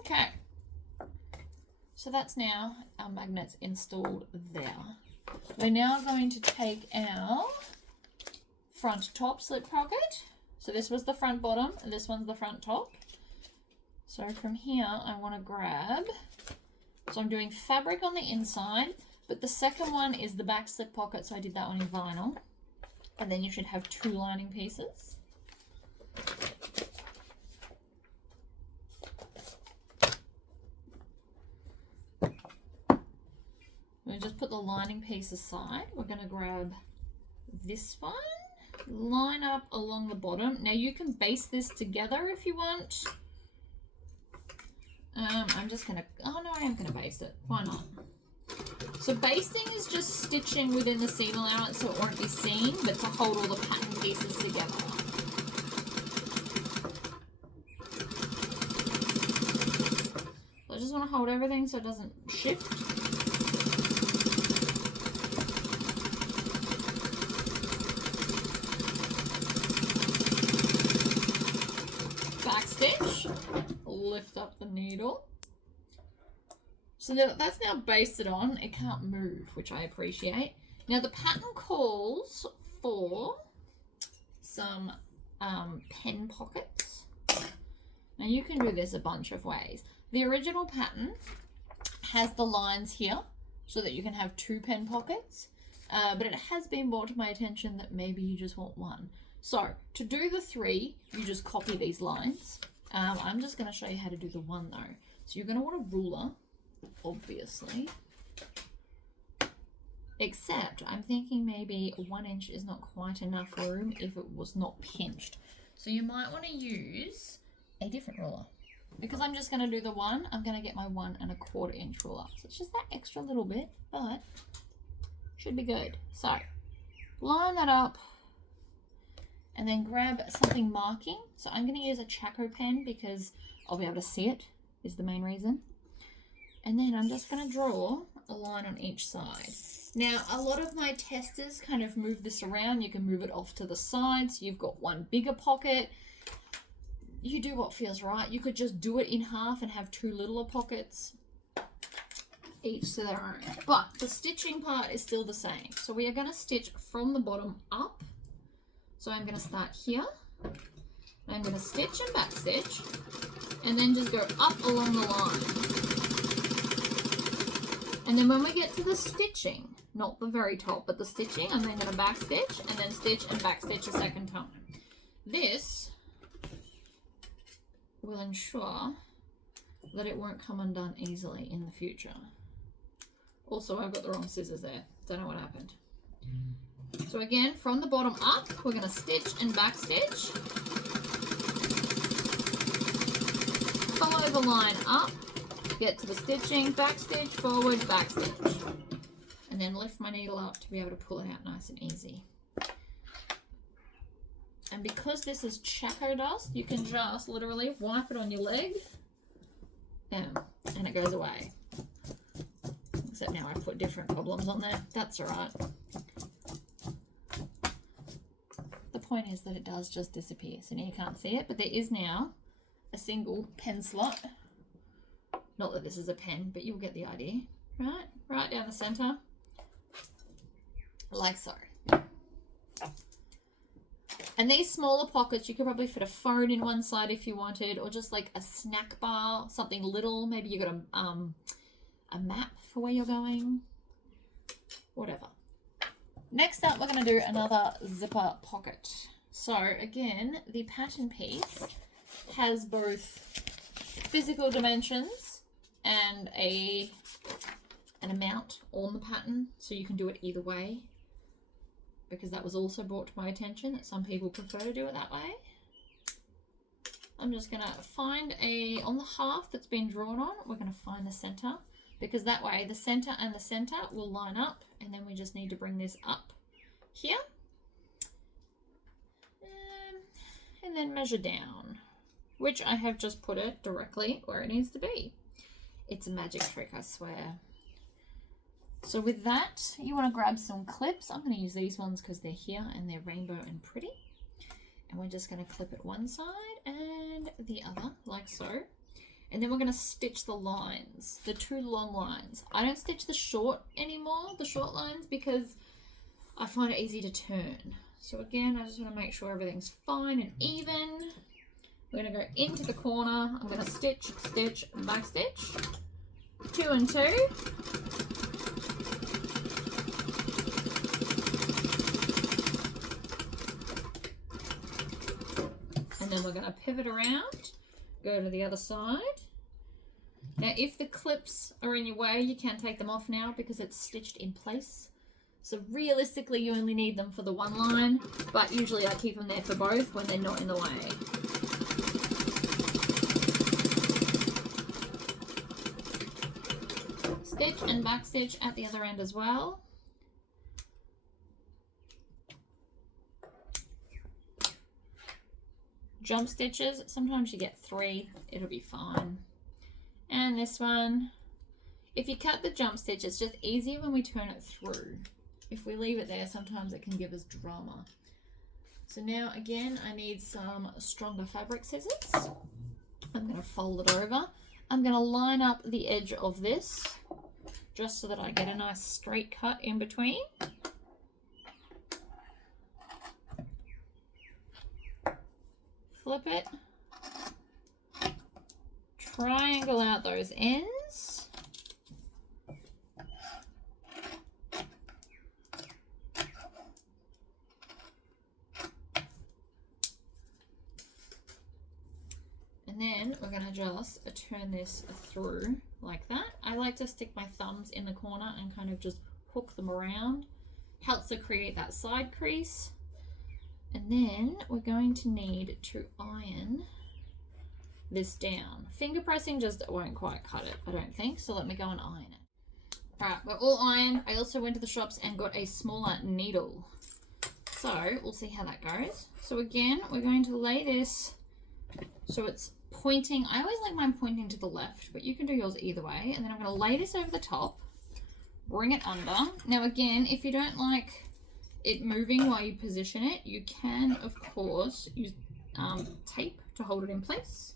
Okay. So that's now our magnets installed there. We're now going to take our front top slip pocket. So this was the front bottom and this one's the front top. So from here I want to grab, so I'm doing fabric on the inside, but the second one is the back slip pocket, so I did that one in vinyl. And then you should have 2 lining pieces. just put the lining piece aside. We're going to grab this one, line up along the bottom. Now you can baste this together if you want. I'm just going to, oh no, I am going to baste it. Why not? So basting is just stitching within the seam allowance so it won't be seen, but to hold all the pattern pieces together. I just want to hold everything so it doesn't shift. Back stitch, lift up the needle. So that's now basted on. It can't move, which I appreciate. Now the pattern calls for some pen pockets. Now you can do this a bunch of ways. The original pattern has the lines here so that you can have 2 pen pockets, but it has been brought to my attention that maybe you just want 1. So to do the 3, you just copy these lines. I'm just going to show you how to do the 1 though. So you're going to want a ruler, obviously, except I'm thinking maybe 1 inch is not quite enough room if it was not pinched. So you might want to use a different ruler. Because I'm just going to do the 1, I'm going to get my 1 1/4 inch ruler. So it's just that extra little bit, but should be good. So line that up and then grab something marking. So I'm going to use a Chaco pen because I'll be able to see it, is the main reason. And then I'm just going to draw a line on each side. Now, a lot of my testers kind of move this around. You can move it off to the side, so you've got 1 bigger pocket. You do what feels right. You could just do it in half and have 2 littler pockets, each to their own. But the stitching part is still the same. So we are going to stitch from the bottom up. So I'm going to start here. I'm going to stitch and back stitch, and then just go up along the line. And then when we get to the stitching, not the very top, but the stitching, I'm then going to back stitch and then stitch and back stitch a second time. This will ensure that it won't come undone easily in the future. Also, I've got the wrong scissors there. Don't know what happened. So again, from the bottom up, we're going to stitch and back stitch. Follow the line up, get to the stitching, back stitch, forward, back stitch. And then lift my needle up to be able to pull it out nice and easy. And because this is Chaco dust, you can just literally wipe it on your leg and it goes away. Except now I've put different problems on there. That's all right. The point is that it does just disappear. So now you can't see it, but there is now a single pen slot. Not that this is a pen, but you'll get the idea. Right down the center. Like so. And these smaller pockets, you could probably fit a phone in one side if you wanted, or just like a snack bar, something little. Maybe you got a map for where you're going, whatever. Next up, we're going to do another zipper pocket. So again, the pattern piece has both physical dimensions and an amount on the pattern, so you can do it either way. Because that was also brought to my attention that some people prefer to do it that way. I'm just going to find on the half that's been drawn on, we're going to find the center, because that way the center and the center will line up, and then we just need to bring this up here. And then measure down, which I have just put it directly where it needs to be. It's a magic trick, I swear. So with that, you want to grab some clips. I'm going to use these ones because they're here and they're rainbow and pretty. And we're just going to clip it one side and the other, like so. And then we're going to stitch the lines, the 2 long lines. I don't stitch the short anymore, the short lines, because I find it easy to turn. So again, I just want to make sure everything's fine and even. We're going to go into the corner. I'm going to stitch, stitch, back stitch. 2 and 2. And then we're going to pivot around, go to the other side, Now if the clips are in your way, you can take them off now because it's stitched in place. So realistically you only need them for the one line, but usually I keep them there for both when they're not in the way. Stitch and back stitch at the other end as well. Jump stitches, sometimes you get 3, it'll be fine. And this one, if you cut the jump stitch, it's just easier when we turn it through. If we leave it there, sometimes it can give us drama. So now again, I need some stronger fabric scissors. I'm going to fold it over. I'm going to line up the edge of this just so that I get a nice straight cut in between. Flip it, triangle out those ends, and then we're going to just turn this through like that. I like to stick my thumbs in the corner and kind of just hook them around. Helps to create that side crease. And then we're going to need to iron this down. Finger pressing just won't quite cut it, I don't think. So let me go and iron it. All right, we're all ironed. I also went to the shops and got a smaller needle. So we'll see how that goes. So again, we're going to lay this so it's pointing. I always like mine pointing to the left, but you can do yours either way. And then I'm going to lay this over the top, bring it under. Now again, if you don't like it moving while you position it, you can of course use tape to hold it in place.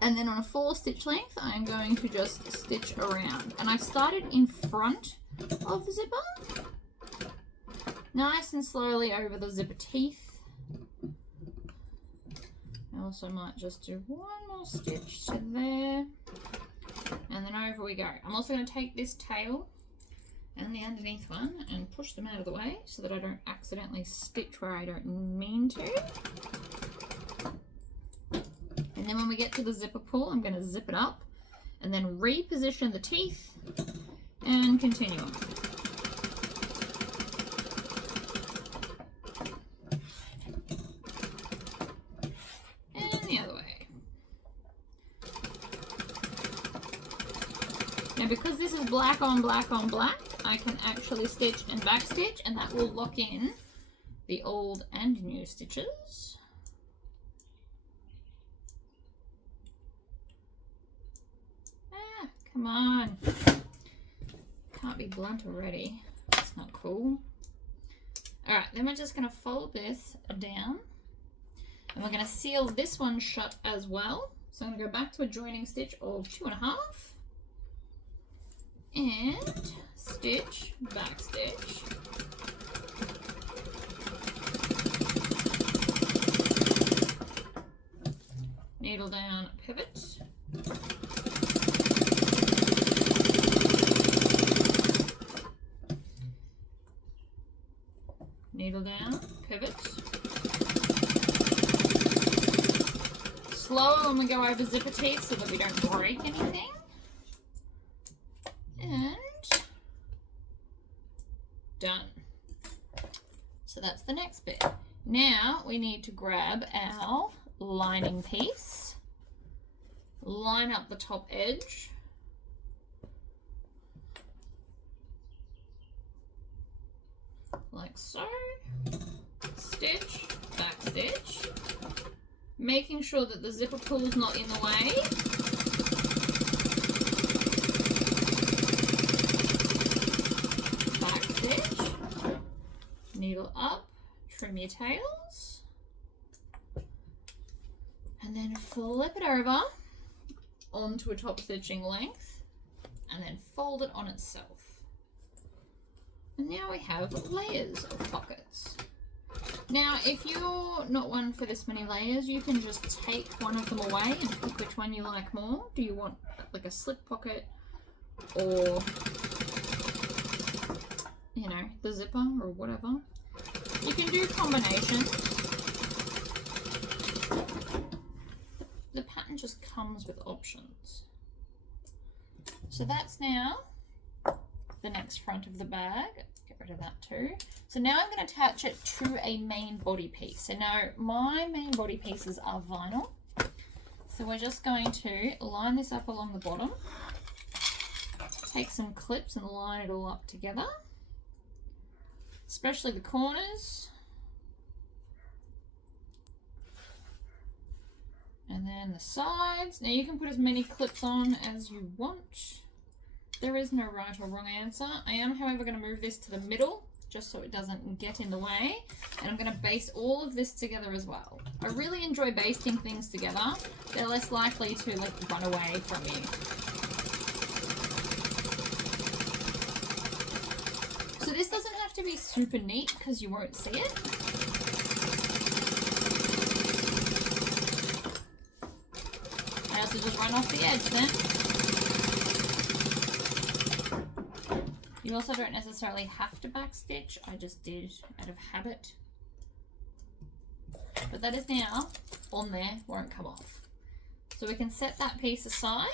And then on a 4 stitch length, I'm going to just stitch around. And I started in front of the zipper, nice and slowly over the zipper teeth. I also might just do one more stitch to there, and then over we go. I'm also going to take this tail and the underneath one and push them out of the way so that I don't accidentally stitch where I don't mean to. And then when we get to the zipper pull, I'm going to zip it up and then reposition the teeth and continue on. And the other way. Now because this is black on black on black, I can actually stitch and back stitch, and that will lock in the old and new stitches. Ah, come on. Can't be blunt already. That's not cool. Alright, then we're just going to fold this down, and we're going to seal this one shut as well. So I'm going to go back to a joining stitch of 2.5 and stitch, back stitch, needle down, pivot, needle down, pivot. Slower when we go over zipper teeth so that we don't break anything. And done. So that's the next bit. Now we need to grab our lining piece, line up the top edge, like so, stitch, back stitch, making sure that the zipper pull is not in the way. Back stitch, needle up, trim your tails, and then flip it over onto a top stitching length and then fold it on itself. And now we have layers of pockets. Now, if you're not one for this many layers, you can just take one of them away and pick which one you like more. Do you want like a slip pocket or, you know, the zipper or whatever? You can do combinations. The pattern just comes with options. So that's now the next front of the bag. Get rid of that too. So now I'm going to attach it to a main body piece. So now my main body pieces are vinyl. So we're just going to line this up along the bottom. Take some clips and line it all up together, especially the corners. And then the sides. Now you can put as many clips on as you want. There is no right or wrong answer. I am, however, going to move this to the middle just so it doesn't get in the way. And I'm going to baste all of this together as well. I really enjoy basting things together. They're less likely to like run away from you. So this doesn't have to be super neat because you won't see it. I also just run off the edge then. You also don't necessarily have to backstitch. I just did out of habit. But that is now on there, won't come off. So we can set that piece aside.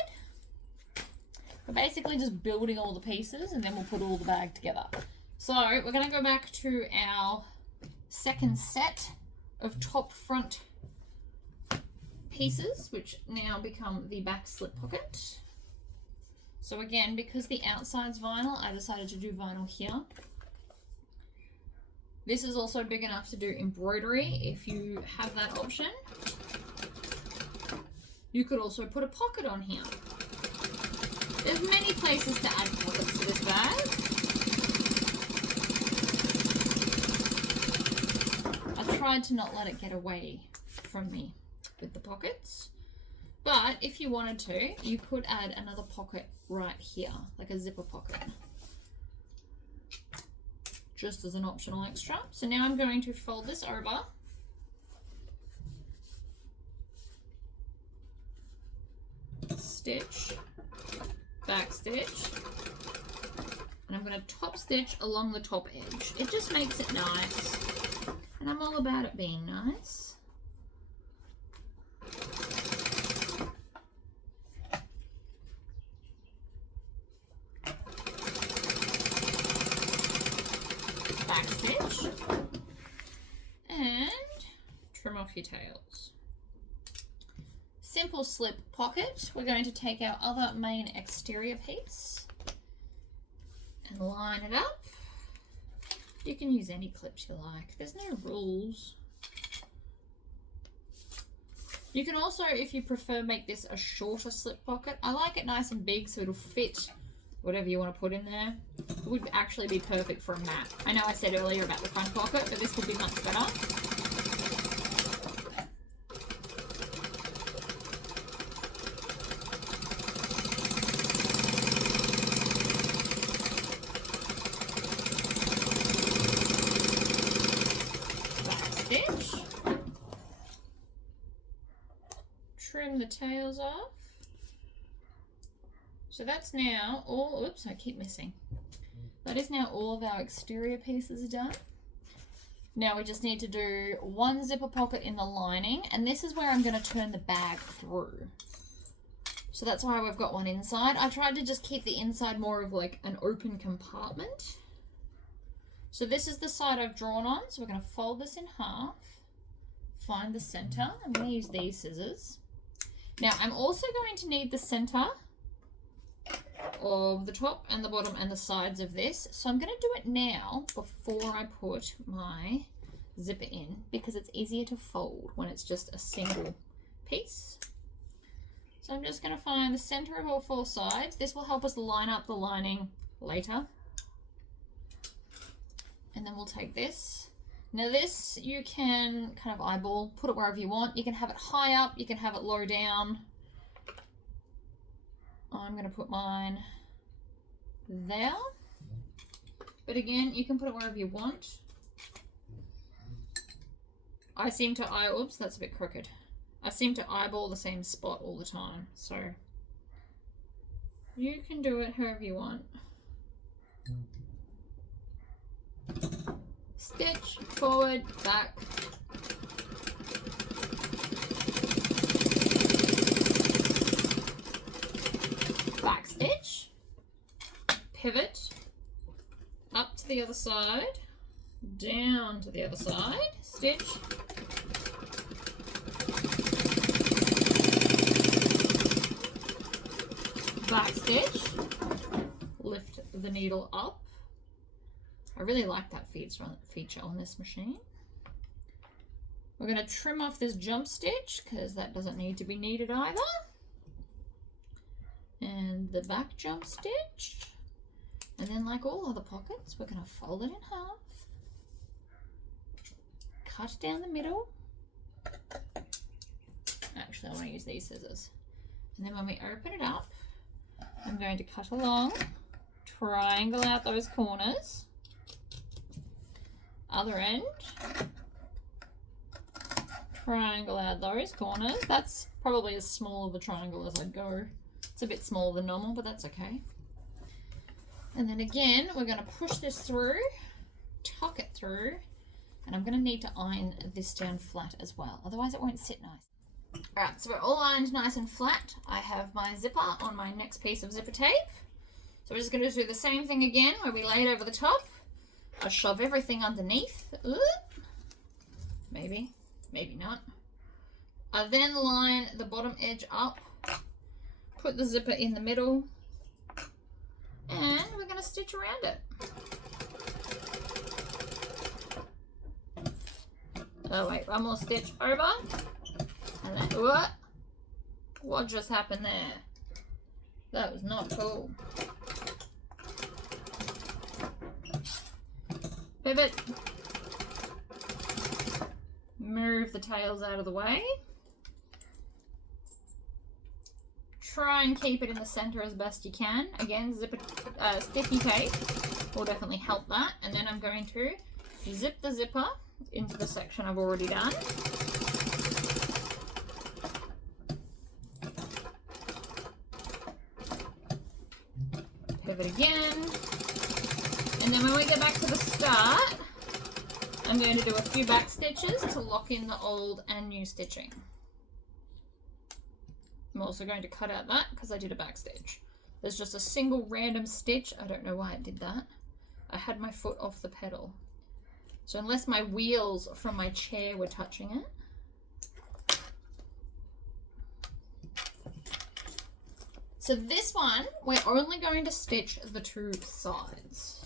We're basically just building all the pieces and then we'll put all the bag together. So we're going to go back to our second set of top front pieces, which now become the back slip pocket. So again, because the outside's vinyl, I decided to do vinyl here. This is also big enough to do embroidery if you have that option. You could also put a pocket on here. There's many places to add pockets to this bag. I tried to not let it get away from me with the pockets. But if you wanted to, you could add another pocket right here, like a zipper pocket, just as an optional extra. So now I'm going to fold this over, stitch, back stitch, and I'm going to top stitch along the top edge. It just makes it nice, and I'm all about it being nice. Backstitch and trim off your tails. Simple slip pocket. We're going to take our other main exterior piece and line it up. You can use any clips you like. There's no rules. You can also, if you prefer, make this a shorter slip pocket. I like it nice and big so it'll fit whatever you want to put in there. It would actually be perfect for a mat. I know I said earlier about the front pocket, but this would be much better. Backstitch. Trim the tails off. So that's now all, oops, I keep missing. That is now all of our exterior pieces done. Now we just need to do one zipper pocket in the lining, and this is where I'm going to turn the bag through. So that's why we've got one inside. I tried to just keep the inside more of like an open compartment. So this is the side I've drawn on. So we're going to fold this in half, find the center. I'm going to use these scissors. Now I'm also going to need the center of the top and the bottom and the sides of this. So I'm going to do it now before I put my zipper in because it's easier to fold when it's just a single piece. So I'm just going to find the center of all four sides. This will help us line up the lining later. And then we'll take this. Now this you can kind of eyeball, put it wherever you want. You can have it high up, you can have it low down. I'm going to put mine there. But again, you can put it wherever you want. I seem to oops, that's a bit crooked. I seem to eyeball the same spot all the time. So you can do it however you want. Stitch, forward, back. Back stitch. pivot up to the other side, down to the other side, stitch, back stitch, lift the needle up. I really like that feature on this machine. We're going to trim off this jump stitch because that doesn't need to be needed either. And the back jump stitch. And then, like all other pockets, we're going to fold it in half. Cut down the middle. Actually, I want to use these scissors. And then when we open it up, I'm going to cut along, triangle out those corners. Other end. Triangle out those corners. That's probably as small of a triangle as I'd go. It's a bit smaller than normal, but that's okay. And then again, we're going to push this through, tuck it through, and I'm going to need to iron this down flat as well. Otherwise it won't sit nice. Alright, so we're all ironed nice and flat. I have my zipper on my next piece of zipper tape. So we're just going to do the same thing again where we lay it over the top. I shove everything underneath. Maybe not. I then line the bottom edge up, put the zipper in the middle, and we're going to stitch around it. Oh wait, one more stitch over, and then what just happened there? That was not cool. Pivot. Move the tails out of the way. Try and keep it in the center as best you can. Again, sticky tape will definitely help that. And then I'm going to zip the zipper into the section I've already done. Pivot again. And then when we get back to the start, I'm going to do a few back stitches to lock in the old and new stitching. I'm also going to cut out that because I did a back stitch. There's just a single random stitch. I don't know why it did that. I had my foot off the pedal. So unless my wheels from my chair were touching it. So this one, we're only going to stitch the two sides.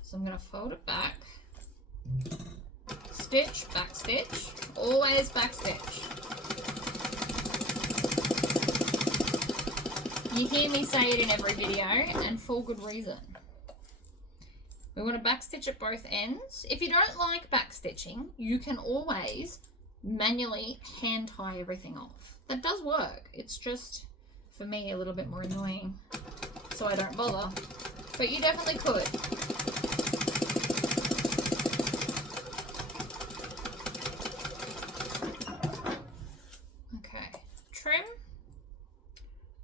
So I'm going to fold it back. Stitch, back stitch, always back stitch. You hear me say it in every video, and for good reason. We want to back stitch at both ends. If you don't like back stitching, you can always manually hand tie everything off. That does work. It's just, for me, a little bit more annoying, so I don't bother. But you definitely could. Trim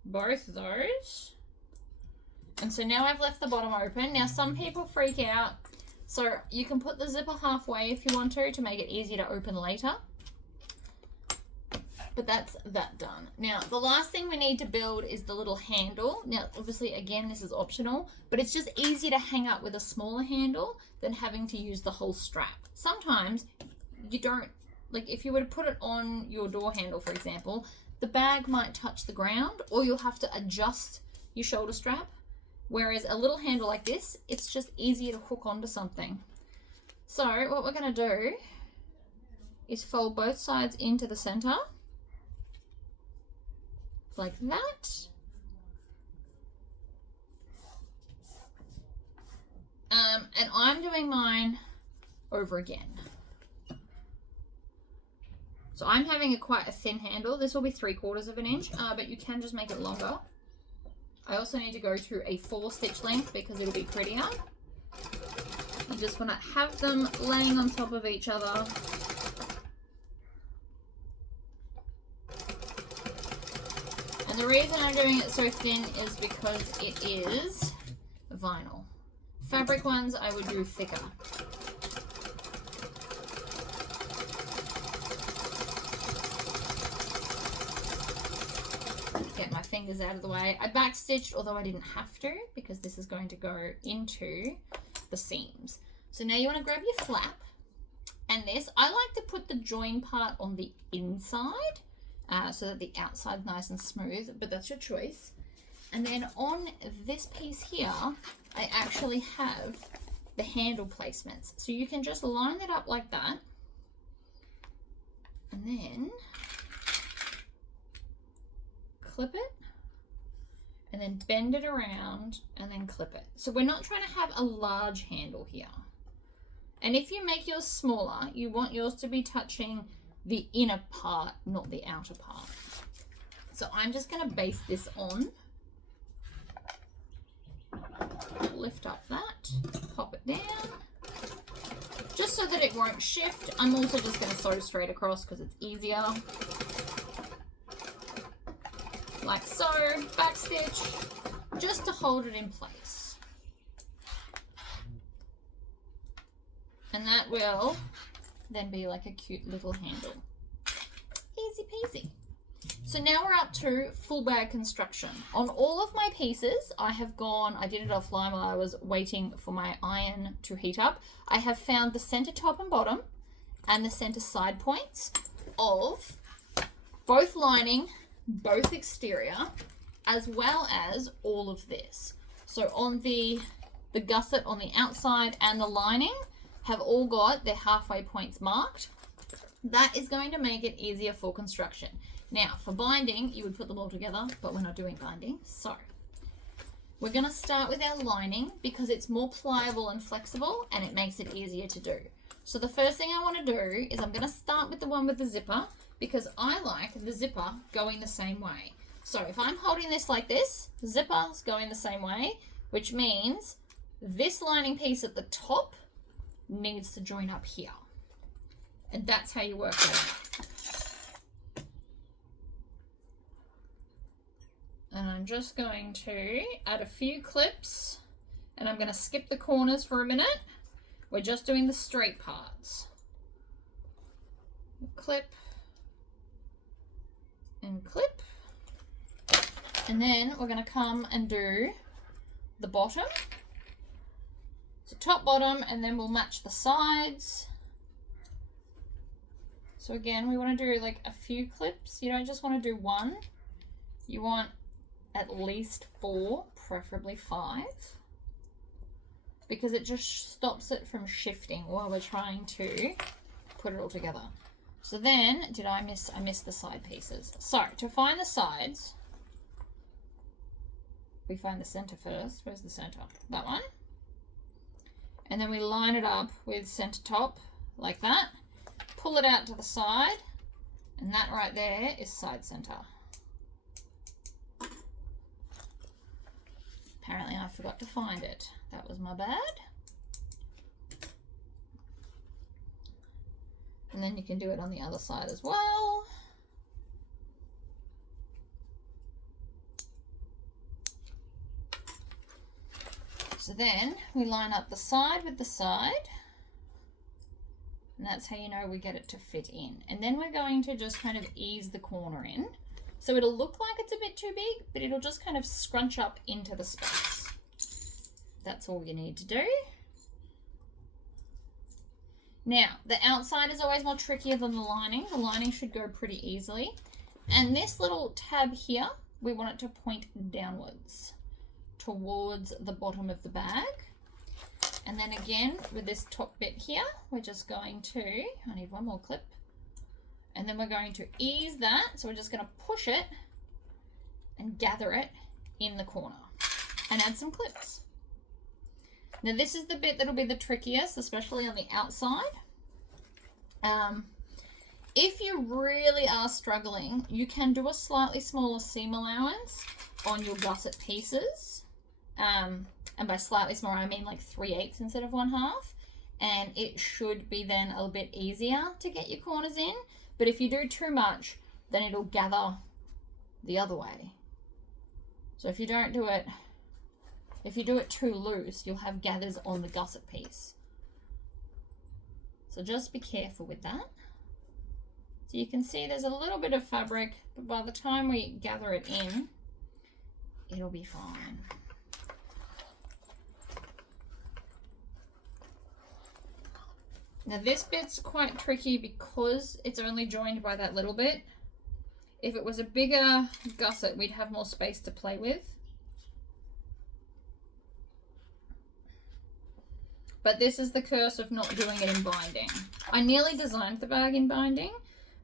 both those, and so now I've left the bottom open. Now some people freak out, so you can put the zipper halfway if you want to make it easier to open later, but that's that done. Now the last thing we need to build is the little handle. Now obviously again this is optional, but it's just easier to hang up with a smaller handle than having to use the whole strap. Sometimes you don't, like if you were to put it on your door handle for example, the bag might touch the ground, or you'll have to adjust your shoulder strap. Whereas a little handle like this, it's just easier to hook onto something. So what we're going to do is fold both sides into the center, like that. And I'm doing mine over again. So I'm having quite a thin handle. This will be 3/4 of an inch, but you can just make it longer. I also need to go to a 4 stitch length because it'll be prettier. You just want to have them laying on top of each other. And the reason I'm doing it so thin is because it is vinyl. Fabric ones I would do thicker. get my fingers out of the way. I backstitched, although I didn't have to, because this is going to go into the seams. So now you want to grab your flap, and this, I like to put the join part on the inside so that the outside's nice and smooth, but that's your choice. And then on this piece here, I actually have the handle placements. So you can just line it up like that, and then clip it, and then bend it around, and then clip it. So we're not trying to have a large handle here. And if you make yours smaller, you want yours to be touching the inner part, not the outer part. So I'm just going to base this on. Lift up that, pop it down, just so that it won't shift. I'm also just going to sew straight across because it's easier. Like so, backstitch, just to hold it in place. And that will then be like a cute little handle. Easy peasy. So now we're up to full bag construction. On all of my pieces, I did it offline while I was waiting for my iron to heat up. I have found the center top and bottom and the center side points of both lining, both exterior, as well as all of this. So on the gusset on the outside and the lining have all got their halfway points marked. That is going to make it easier for construction. Now, for binding, you would put them all together, but we're not doing binding. So, we're going to start with our lining because it's more pliable and flexible, and it makes it easier to do. So the first thing I want to do is I'm going to start with the one with the zipper because I like the zipper going the same way. So if I'm holding this like this, the zipper's going the same way, which means this lining piece at the top needs to join up here. And that's how you work that out. And I'm just going to add a few clips, and I'm going to skip the corners for a minute. We're just doing the straight parts. Clip and clip. And then we're going to come and do the bottom. So top, bottom, and then we'll match the sides. So again, we want to do like a few clips. You don't just want to do one. You want at least 4, preferably 5. Because it just stops it from shifting while we're trying to put it all together. So then, I missed the side pieces. So to find the sides, we find the center first. Where's the center? That one. And then we line it up with center top like that. Pull it out to the side, and that right there is side center. Apparently I forgot to find it. That was my bad. And then you can do it on the other side as well. So then we line up the side with the side. And that's how you know we get it to fit in. And then we're going to just kind of ease the corner in. So it'll look like it's a bit too big, but it'll just kind of scrunch up into the space. That's all you need to do. Now, the outside is always more trickier than the lining. The lining should go pretty easily. And this little tab here, we want it to point downwards towards the bottom of the bag. And then again, with this top bit here, we're just going to, I need one more clip. And then we're going to ease that. So we're just going to push it and gather it in the corner and add some clips. Now this is the bit that'll be the trickiest, especially on the outside. If you really are struggling, you can do a slightly smaller seam allowance on your gusset pieces. And by slightly smaller, I mean like 3/8 instead of 1/2. And it should be then a little bit easier to get your corners in. But if you do too much, then it'll gather the other way. So if you don't do it, if you do it too loose, you'll have gathers on the gusset piece. So just be careful with that. So you can see there's a little bit of fabric, but by the time we gather it in, it'll be fine. Now this bit's quite tricky because it's only joined by that little bit. If it was a bigger gusset, we'd have more space to play with. But this is the curse of not doing it in binding. I nearly designed the bag in binding,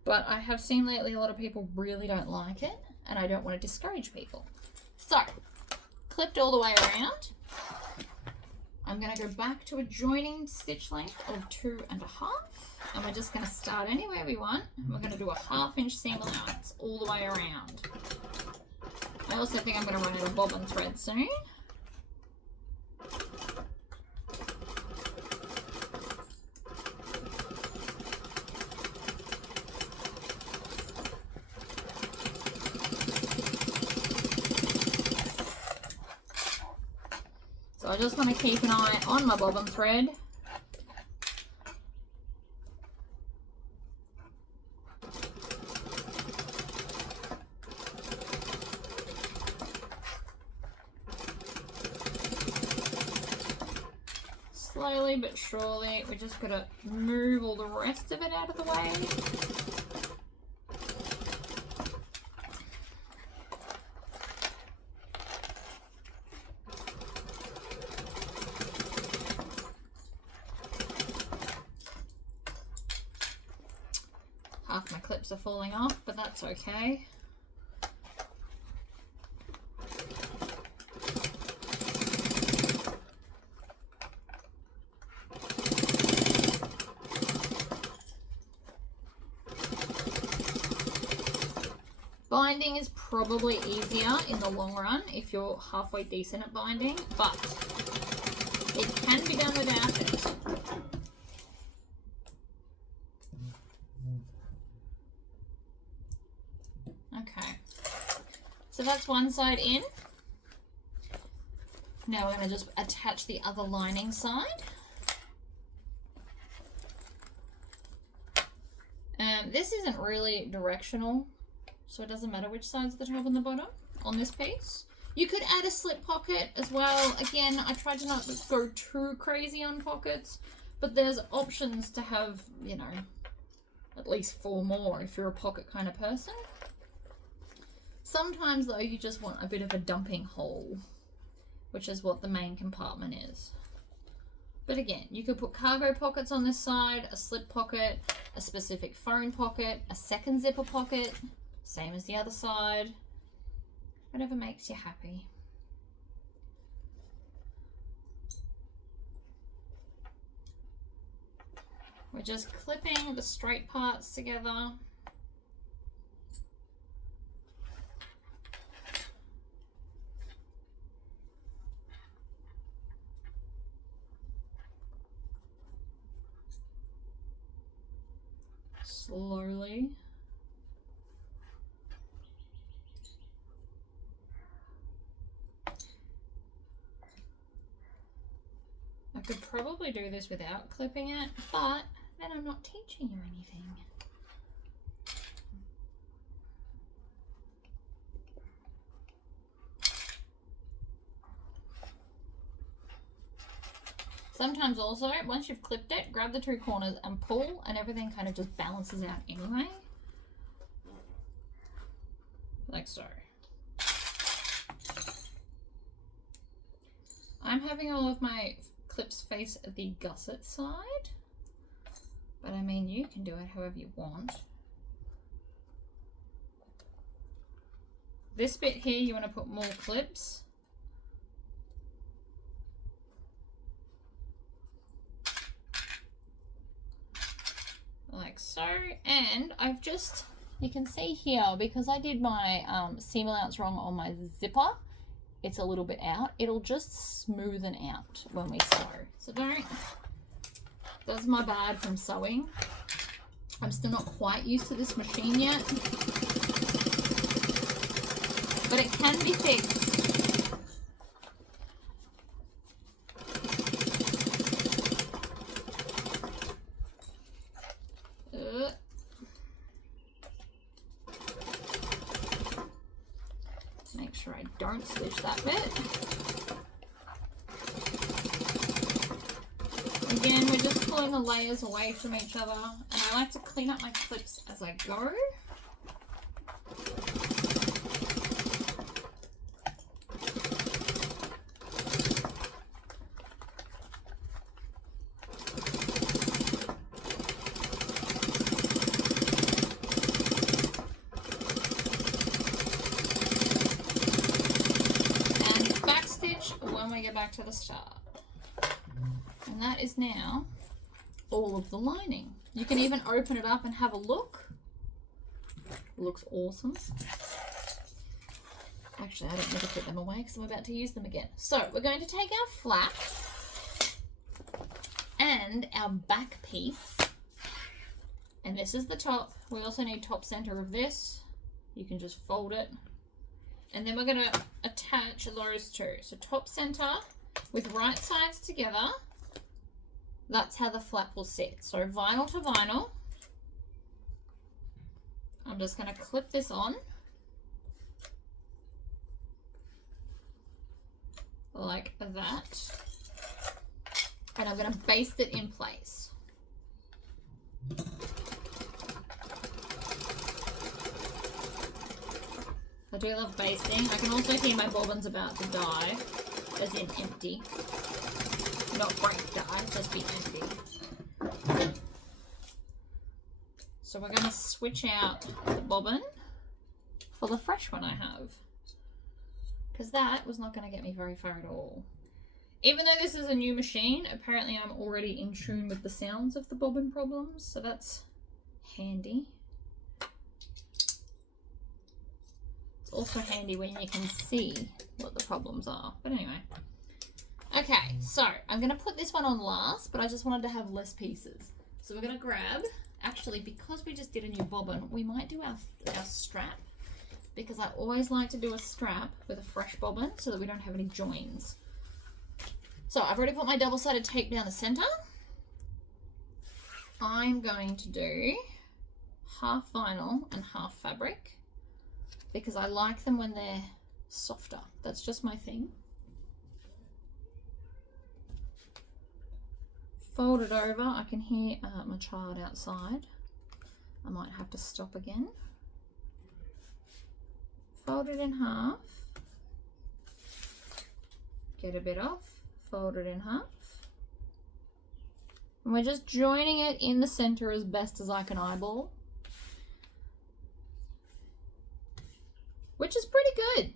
but I have seen lately a lot of people really don't like it, and I don't want to discourage people. So, clipped all the way around. I'm going to go back to a joining stitch length of 2.5, and we're just going to start anywhere we want. We're going to do a 1/2 inch seam allowance all the way around. I also think I'm going to run out of bobbin thread soon. So I just want to keep an eye on my bobbin thread. Slowly but surely, we just got to move all the rest of it out of the way. Half my clips are falling off, but that's okay. Binding is probably easier in the long run if you're halfway decent at binding, but it can be done without it. Okay, so that's one side in. Now we're going to just attach the other lining side. This isn't really directional, so it doesn't matter which side's the top and the bottom on this piece. You could add a slip pocket as well. Again, I tried to not go too crazy on pockets, but there's options to have, you know, at least 4 more if you're a pocket kind of person. Sometimes though, you just want a bit of a dumping hole, which is what the main compartment is. But again, you could put cargo pockets on this side, a slip pocket, a specific phone pocket, a second zipper pocket, same as the other side, whatever makes you happy. We're just clipping the straight parts together. Slowly. I could probably do this without clipping it, but then I'm not teaching you anything. Sometimes also, once you've clipped it, grab the 2 corners and pull, and everything kind of just balances out anyway. Like so. I'm having all of my clips face the gusset side, but I mean, you can do it however you want. This bit here, you want to put more clips. Like so, and I've just, you can see here, because I did my seam allowance wrong on my zipper, it's a little bit out. It'll just smoothen out when we sew. So don't, that's my bad from sewing. I'm still not quite used to this machine yet, but it can be fixed. sure I don't stitch that bit. Again, we're just pulling the layers away from each other, and I like to clean up my clips as I go. When we get back to the start. And that is now all of the lining. You can even open it up and have a look. Looks awesome. Actually, I don't need to put them away because I'm about to use them again. So we're going to take our flap and our back piece, and this is the top. We also need top center of this. You can just fold it. And then we're going to attach those two. So top center with right sides together. That's how the flap will sit. So vinyl to vinyl. I'm just going to clip this on. Like that. And I'm going to baste it in place. I do love basting. I can also hear my bobbins about to die, as in empty. Not break die, just be empty. So we're going to switch out the bobbin for the fresh one I have, because that was not going to get me very far at all. Even though this is a new machine, apparently I'm already in tune with the sounds of the bobbin problems, so that's handy. Also handy when you can see what the problems are. But anyway. Okay, so I'm going to put this one on last, but I just wanted to have less pieces. So we're going to grab, actually, because we just did a new bobbin, we might do our strap, because I always like to do a strap with a fresh bobbin so that we don't have any joins. So I've already put my double-sided tape down the center. I'm going to do half vinyl and half fabric, because I like them when they're softer. That's just my thing. Fold it over. I can hear my child outside. I might have to stop again. Fold it in half. Get a bit off. Fold it in half. And we're just joining it in the center as best as I can eyeball, which is pretty good.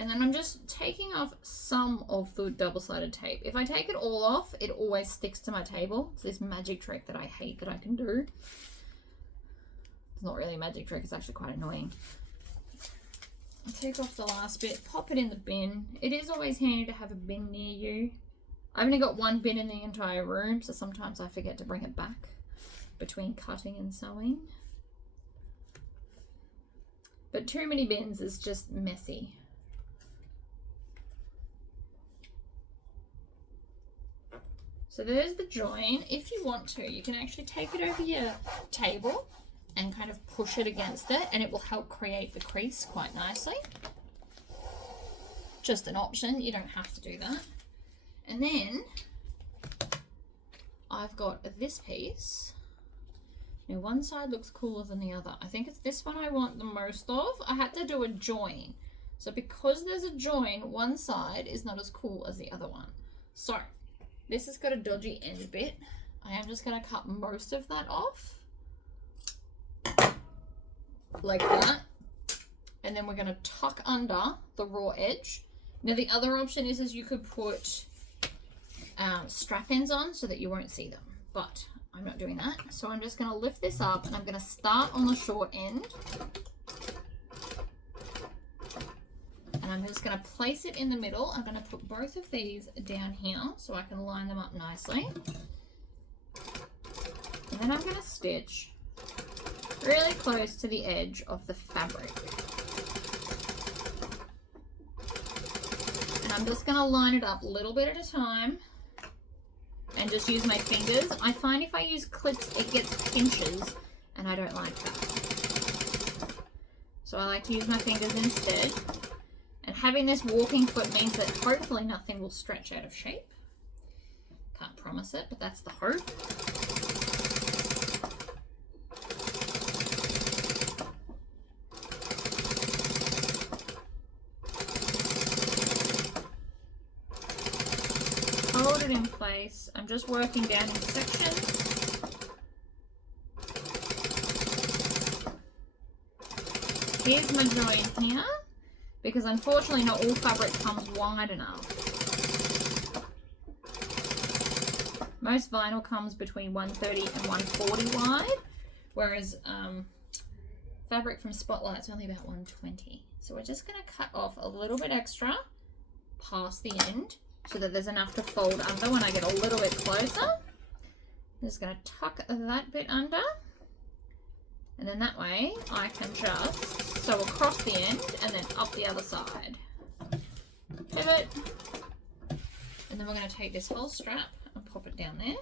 And then I'm just taking off some of the double-sided tape. If I take it all off, it always sticks to my table. It's this magic trick that I hate that I can do. It's not really a magic trick, it's actually quite annoying. I'll take off the last bit, pop it in the bin. It is always handy to have a bin near you. I've only got one bin in the entire room, so sometimes I forget to bring it back between cutting and sewing. But too many bins is just messy. So there's the join. If you want to, you can actually take it over your table and kind of push it against it, and it will help create the crease quite nicely. Just an option, you don't have to do that. And then I've got this piece. Now one side looks cooler than the other. I think it's this one I want the most of. I had to do a join. So because there's a join, one side is not as cool as the other one. So this has got a dodgy end bit. I am just going to cut most of that off. Like that. And then we're going to tuck under the raw edge. Now the other option is you could put strap ends on so that you won't see them. But I'm not doing that. So I'm just going to lift this up and I'm going to start on the short end. And I'm just going to place it in the middle. I'm going to put both of these down here so I can line them up nicely. And then I'm going to stitch really close to the edge of the fabric. And I'm just going to line it up a little bit at a time and just use my fingers. I find if I use clips, it gets pinches, and I don't like that. So I like to use my fingers instead. And having this walking foot means that hopefully nothing will stretch out of shape. Can't promise it, but that's the hope. Hold it in place. I'm just working down in sections. Here's my join here, because unfortunately not all fabric comes wide enough. Most vinyl comes between 130 and 140 wide, whereas fabric from Spotlight is only about 120. So we're just going to cut off a little bit extra past the end so that there's enough to fold under when I get a little bit closer. I'm just going to tuck that bit under, and then that way I can just sew across the end and then up the other side. Pivot, and then we're going to take this whole strap and pop it down there.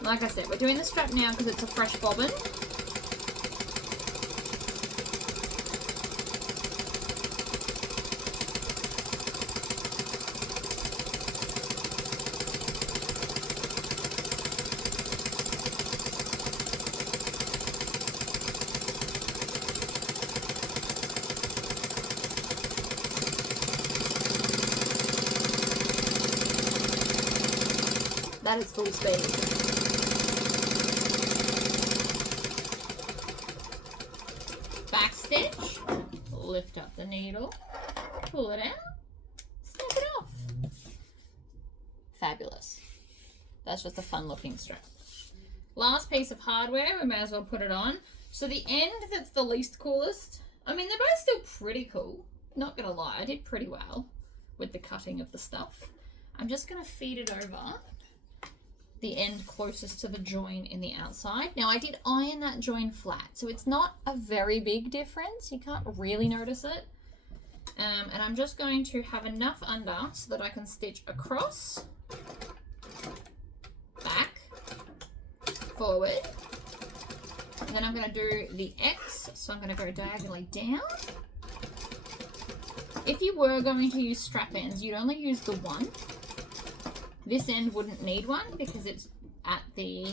Like I said, we're doing the strap now because it's a fresh bobbin. That is full speed. Back stitch, lift up the needle, pull it out, snip it off. Fabulous. That's just a fun looking strap. Last piece of hardware, we may as well put it on. So the end that's the least coolest, I mean, they're both still pretty cool. Not gonna lie, I did pretty well with the cutting of the stuff. I'm just gonna feed it over the end closest to the join in the outside. Now I did iron that join flat, so it's not a very big difference. You can't really notice it. And I'm just going to have enough under so that I can stitch across, back, forward. And then I'm going to do the X, so I'm going to go diagonally down. If you were going to use strap ends, you'd only use the one. This end wouldn't need one because it's at the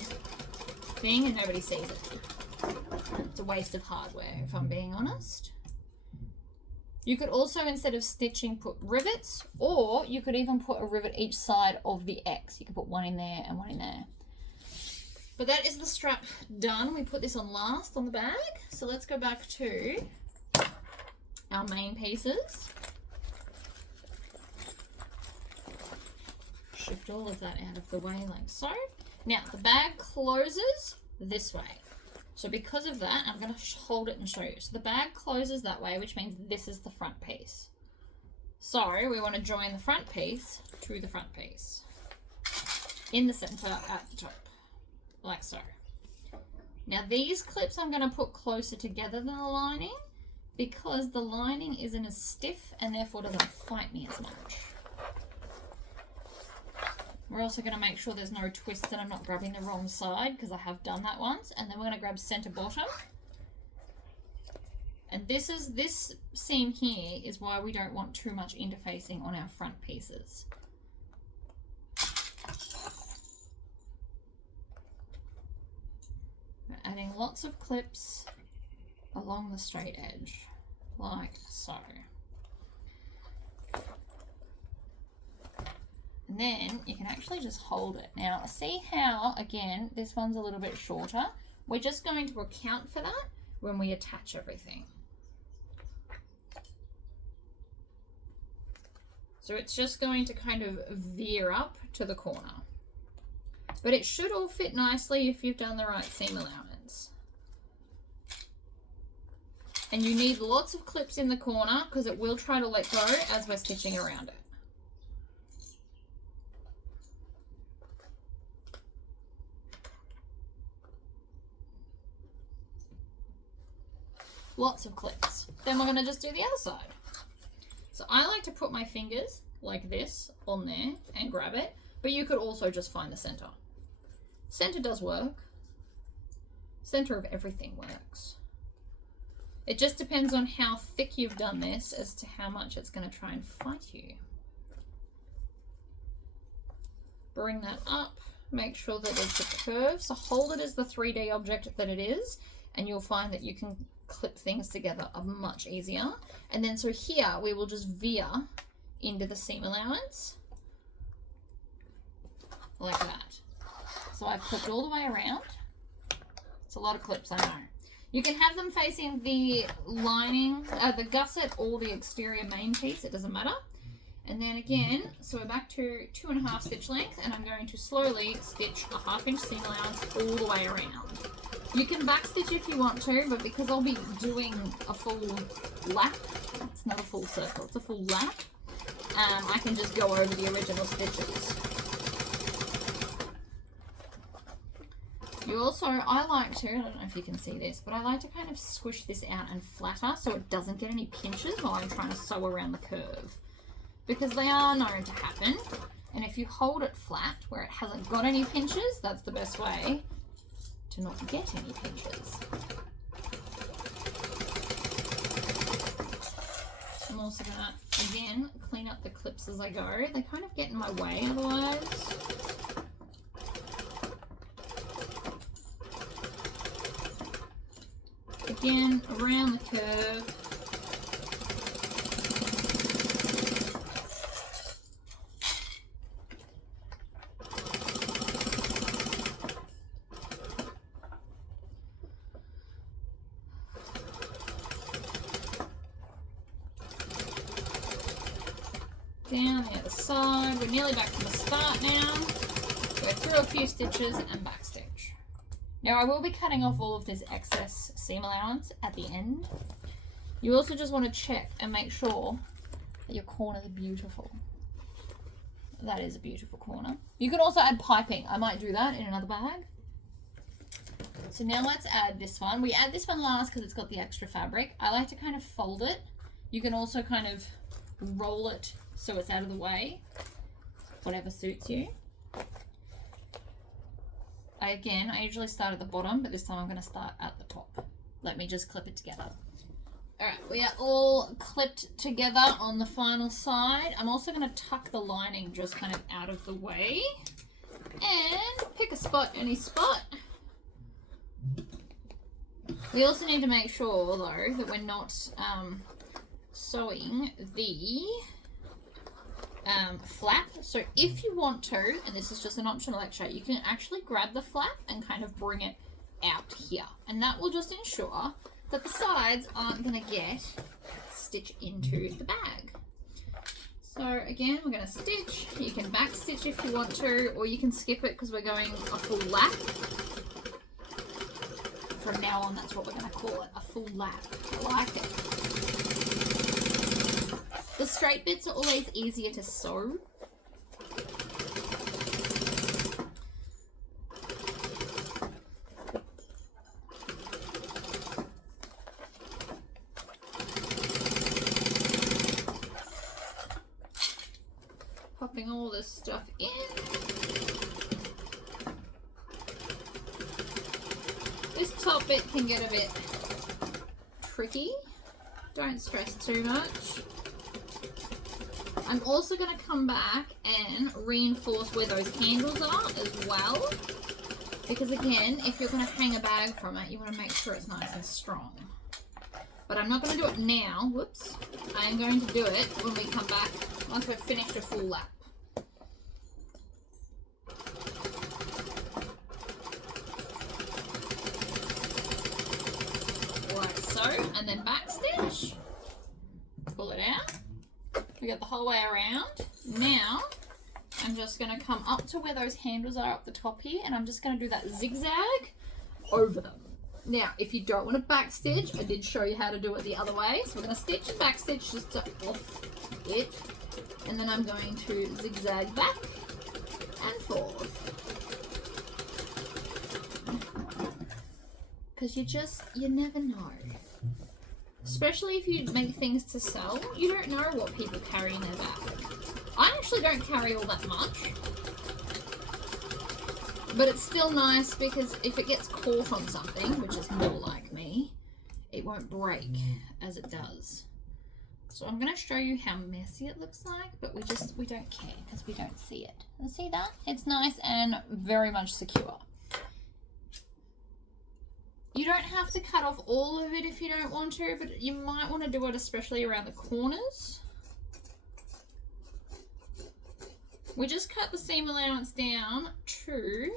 thing and nobody sees it. It's a waste of hardware, if I'm being honest. You could also, instead of stitching, put rivets, or you could even put a rivet each side of the X. You could put one in there and one in there. But that is the strap done. We put this on last on the bag. So let's go back to our main pieces. Shift all of that out of the way like so. Now the bag closes this way. So because of that, I'm going to hold it and show you. So the bag closes that way, which means this is the front piece. So we want to join the front piece to the front piece in the center at the top, like so. Now these clips I'm going to put closer together than the lining because the lining isn't as stiff and therefore doesn't fight me as much. We're also going to make sure there's no twists and I'm not grabbing the wrong side because I have done that once. And then we're going to grab center bottom. And this seam here is why we don't want too much interfacing on our front pieces. We're adding lots of clips along the straight edge, like so. And then you can actually just hold it. Now, see how, again, this one's a little bit shorter? We're just going to account for that when we attach everything. So it's just going to kind of veer up to the corner. But it should all fit nicely if you've done the right seam allowance. And you need lots of clips in the corner because it will try to let go as we're stitching around it. Lots of clips. Then we're going to just do the other side. So I like to put my fingers like this on there and grab it, but you could also just find the center. Center does work. Center of everything works. It just depends on how thick you've done this as to how much it's going to try and fight you. Bring that up. Make sure that it's a curve. So hold it as the 3D object that it is, and you'll find that you can clip things together much easier. And then so here we will just veer into the seam allowance like that. So I've clipped all the way around. It's a lot of clips, I know. You can have them facing the lining, the gusset or the exterior main piece, it doesn't matter. And then again, so we're back to 2.5 stitch length, and I'm going to slowly stitch a 1/2 inch seam allowance all the way around. You can backstitch if you want to, but because I'll be doing a full lap, it's not a full circle, it's a full lap, I can just go over the original stitches. You also, I like to, I don't know if you can see this, but I like to kind of squish this out and flatter so it doesn't get any pinches while I'm trying to sew around the curve. Because they are known to happen, and if you hold it flat where it hasn't got any pinches, that's the best way to not get any pinches. I'm also going to, again, clean up the clips as I go. They kind of get in my way otherwise. Again, around the curve. Down the other side. We're nearly back to the start now. Go through a few stitches and backstitch. Now I will be cutting off all of this excess seam allowance at the end. You also just want to check and make sure that your corners are beautiful. That is a beautiful corner. You can also add piping. I might do that in another bag. So now let's add this one. We add this one last because it's got the extra fabric. I like to kind of fold it. You can also kind of roll it so it's out of the way, whatever suits you. I usually start at the bottom, but this time I'm going to start at the top. Let me just clip it together. Alright, we are all clipped together on the final side. I'm also going to tuck the lining just kind of out of the way and pick a spot, any spot. We also need to make sure though that we're not sewing the flap. So if you want to, and this is just an optional lecture, you can actually grab the flap and kind of bring it out here, and that will just ensure that the sides aren't going to get stitched into the bag. So again, we're going to stitch. You can back stitch if you want to, or you can skip it because we're going a full lap. From now on, that's what we're going to call it, a full lap. I like it. The straight bits are always easier to sew. Popping all this stuff in. This top bit can get a bit tricky. Don't stress too much. I'm also going to come back and reinforce where those handles are as well. Because again, if you're going to hang a bag from it, you want to make sure it's nice and strong. But I'm not going to do it now. Whoops. I am going to do it when we come back once we've finished a full lap. Like so. And then back stitch. Pull it out. We got the whole way around. Now, I'm just going to come up to where those handles are up the top here, and I'm just going to do that zigzag over them. Now, if you don't want to back stitch, I did show you how to do it the other way. So we're going to stitch and back stitch just to off it, and then I'm going to zigzag back and forth. Because you never know. Especially if you make things to sell, you don't know what people carry in their bag. I actually don't carry all that much. But it's still nice because if it gets caught on something, which is more like me, it won't won't break as it does. So I'm going to show you how messy it looks like, but we don't care because we don't see it. And see that? It's nice and very much secure. You don't have to cut off all of it if you don't want to, but you might want to do it especially around the corners. We just cut the seam allowance down to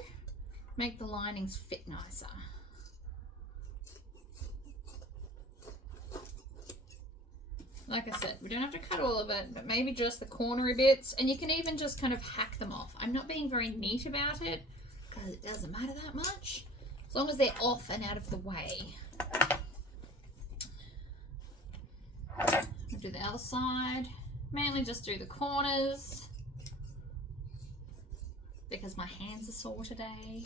make the linings fit nicer. Like I said, we don't have to cut all of it, but maybe just the cornery bits, and you can even just kind of hack them off. I'm not being very neat about it because it doesn't matter that much, as long as they're off and out of the way. We'll do the other side, mainly just do the corners because my hands are sore today.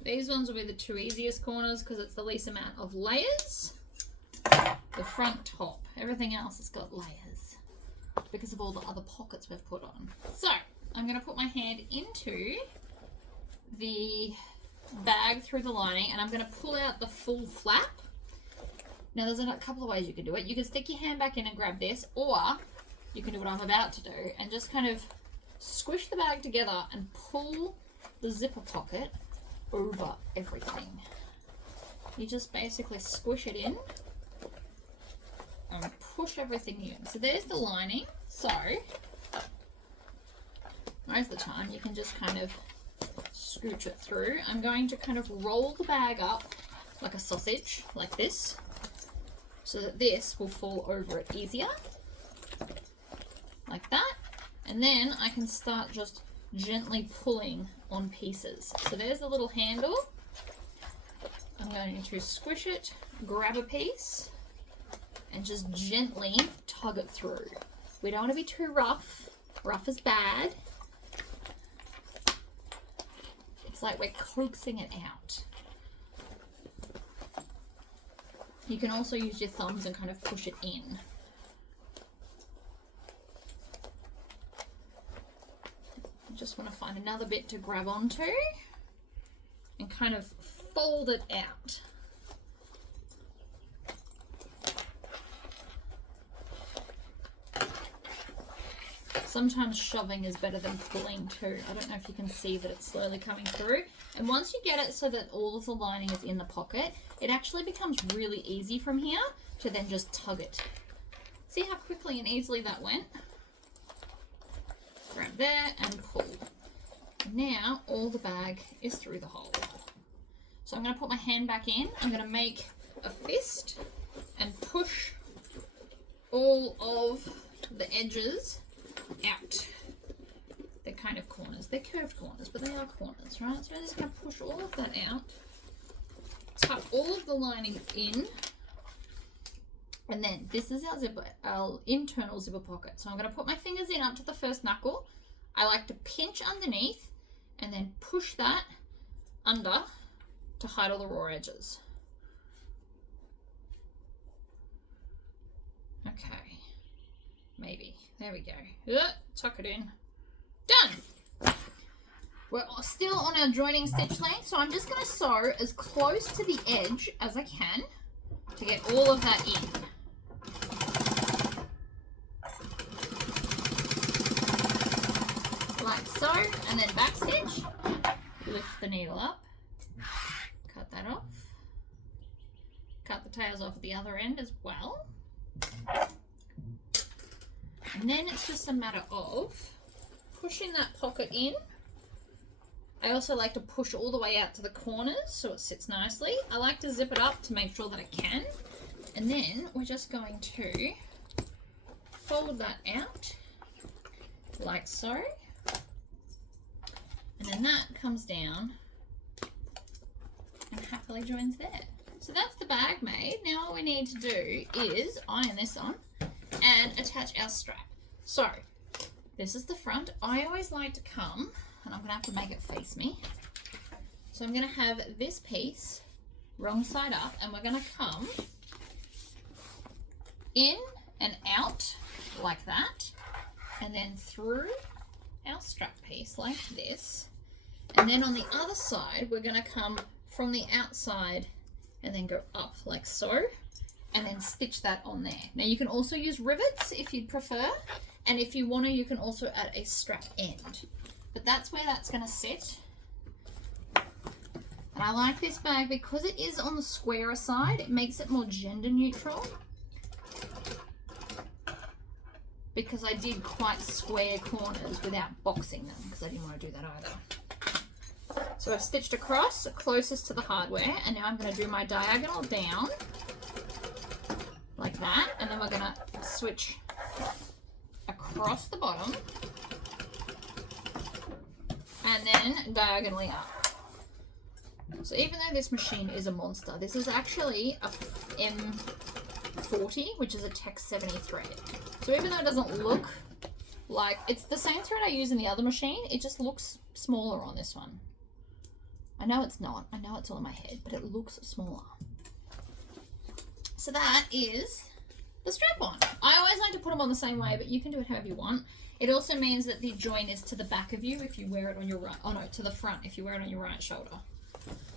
These ones will be the two easiest corners because it's the least amount of layers. The front, top, everything else has got layers because of all the other pockets we've put on. So I'm going to put my hand into the bag through the lining and I'm going to pull out the full flap. Now there's a couple of ways you can do it. You can stick your hand back in and grab this, or you can do what I'm about to do and just kind of squish the bag together and pull the zipper pocket over everything. You just basically squish it in and push everything in. So there's the lining. So most of the time you can just kind of scooch it through. I'm going to kind of roll the bag up like a sausage, like this, so that this will fall over it easier, like that. And then I can start just gently pulling on pieces. So there's the little handle. I'm going to squish it, grab a piece, and just gently tug it through. We don't want to be too rough. Rough is bad. It's like we're coaxing it out. You can also use your thumbs and kind of push it in. Just want to find another bit to grab onto and kind of fold it out. Sometimes shoving is better than pulling too. I don't know if you can see that it's slowly coming through. And once you get it so that all of the lining is in the pocket, it actually becomes really easy from here to then just tug it. See how quickly and easily that went? Grab there and pull. Now all the bag is through the hole. So I'm going to put my hand back in. I'm going to make a fist and push all of the edges out. They're kind of corners. They're curved corners, but they are corners, right? So I'm just going to push all of that out. Tuck all of the lining in. And then this is our internal zipper pocket. So I'm going to put my fingers in up to the first knuckle. I like to pinch underneath and then push that under to hide all the raw edges. Okay, maybe. There we go. Tuck it in. Done. We're still on our joining stitch length, so I'm just going to sew as close to the edge as I can to get all of that in. Like so, and then back stitch, lift the needle up, cut that off, cut the tails off at the other end as well, and then it's just a matter of pushing that pocket in. I also like to push all the way out to the corners so it sits nicely. I like to zip it up to make sure that I can, and then we're just going to fold that out like so. And then that comes down and happily joins there. So that's the bag made. Now all we need to do is iron this on and attach our strap. So this is the front. I always like to come, and I'm going to have to make it face me. So I'm going to have this piece wrong side up, and we're going to come in and out like that, and then through our strap piece like this, And then on the other side, we're going to come from the outside and then go up like so, and then stitch that on there. Now you can also use rivets if you'd prefer, and if you want to, you can also add a strap end. But that's where that's going to sit. And I like this bag because it is on the squarer side. It makes it more gender neutral. Because I did quite square corners without boxing them, because I didn't want to do that either. So I've stitched across closest to the hardware, and now I'm going to do my diagonal down like that, and then we're going to switch across the bottom and then diagonally up. So even though this machine is a monster, this is actually a M40, which is a Tech 70 thread. So even though it doesn't look like, it's the same thread I use in the other machine, it just looks smaller on this one. I know it's not. I know it's all in my head, but it looks smaller. So that is the strap-on. I always like to put them on the same way, but you can do it however you want. It also means that the join is to the back of you if you wear it on your right, oh no, to the front if you wear it on your right shoulder.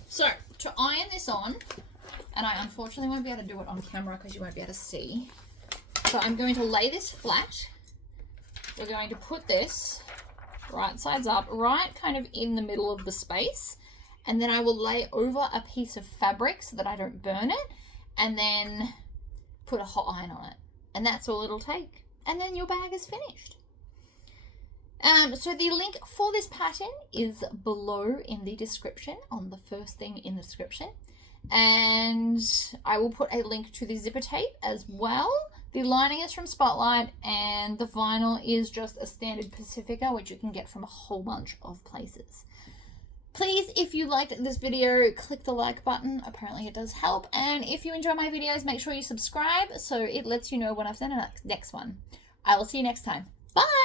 So to iron this on, and I unfortunately won't be able to do it on camera because you won't be able to see. So I'm going to lay this flat. We're going to put this right sides up, right kind of in the middle of the space. And then I will lay over a piece of fabric so that I don't burn it, and then put a hot iron on it. And that's all it'll take. And then your bag is finished. So the link for this pattern is below in the description, on the first thing in the description. And I will put a link to the zipper tape as well. The lining is from Spotlight, and the vinyl is just a standard Pacifica, which you can get from a whole bunch of places. Please, if you liked this video, click the like button. Apparently it does help. And if you enjoy my videos, make sure you subscribe so it lets you know when I've done the next one. I will see you next time. Bye!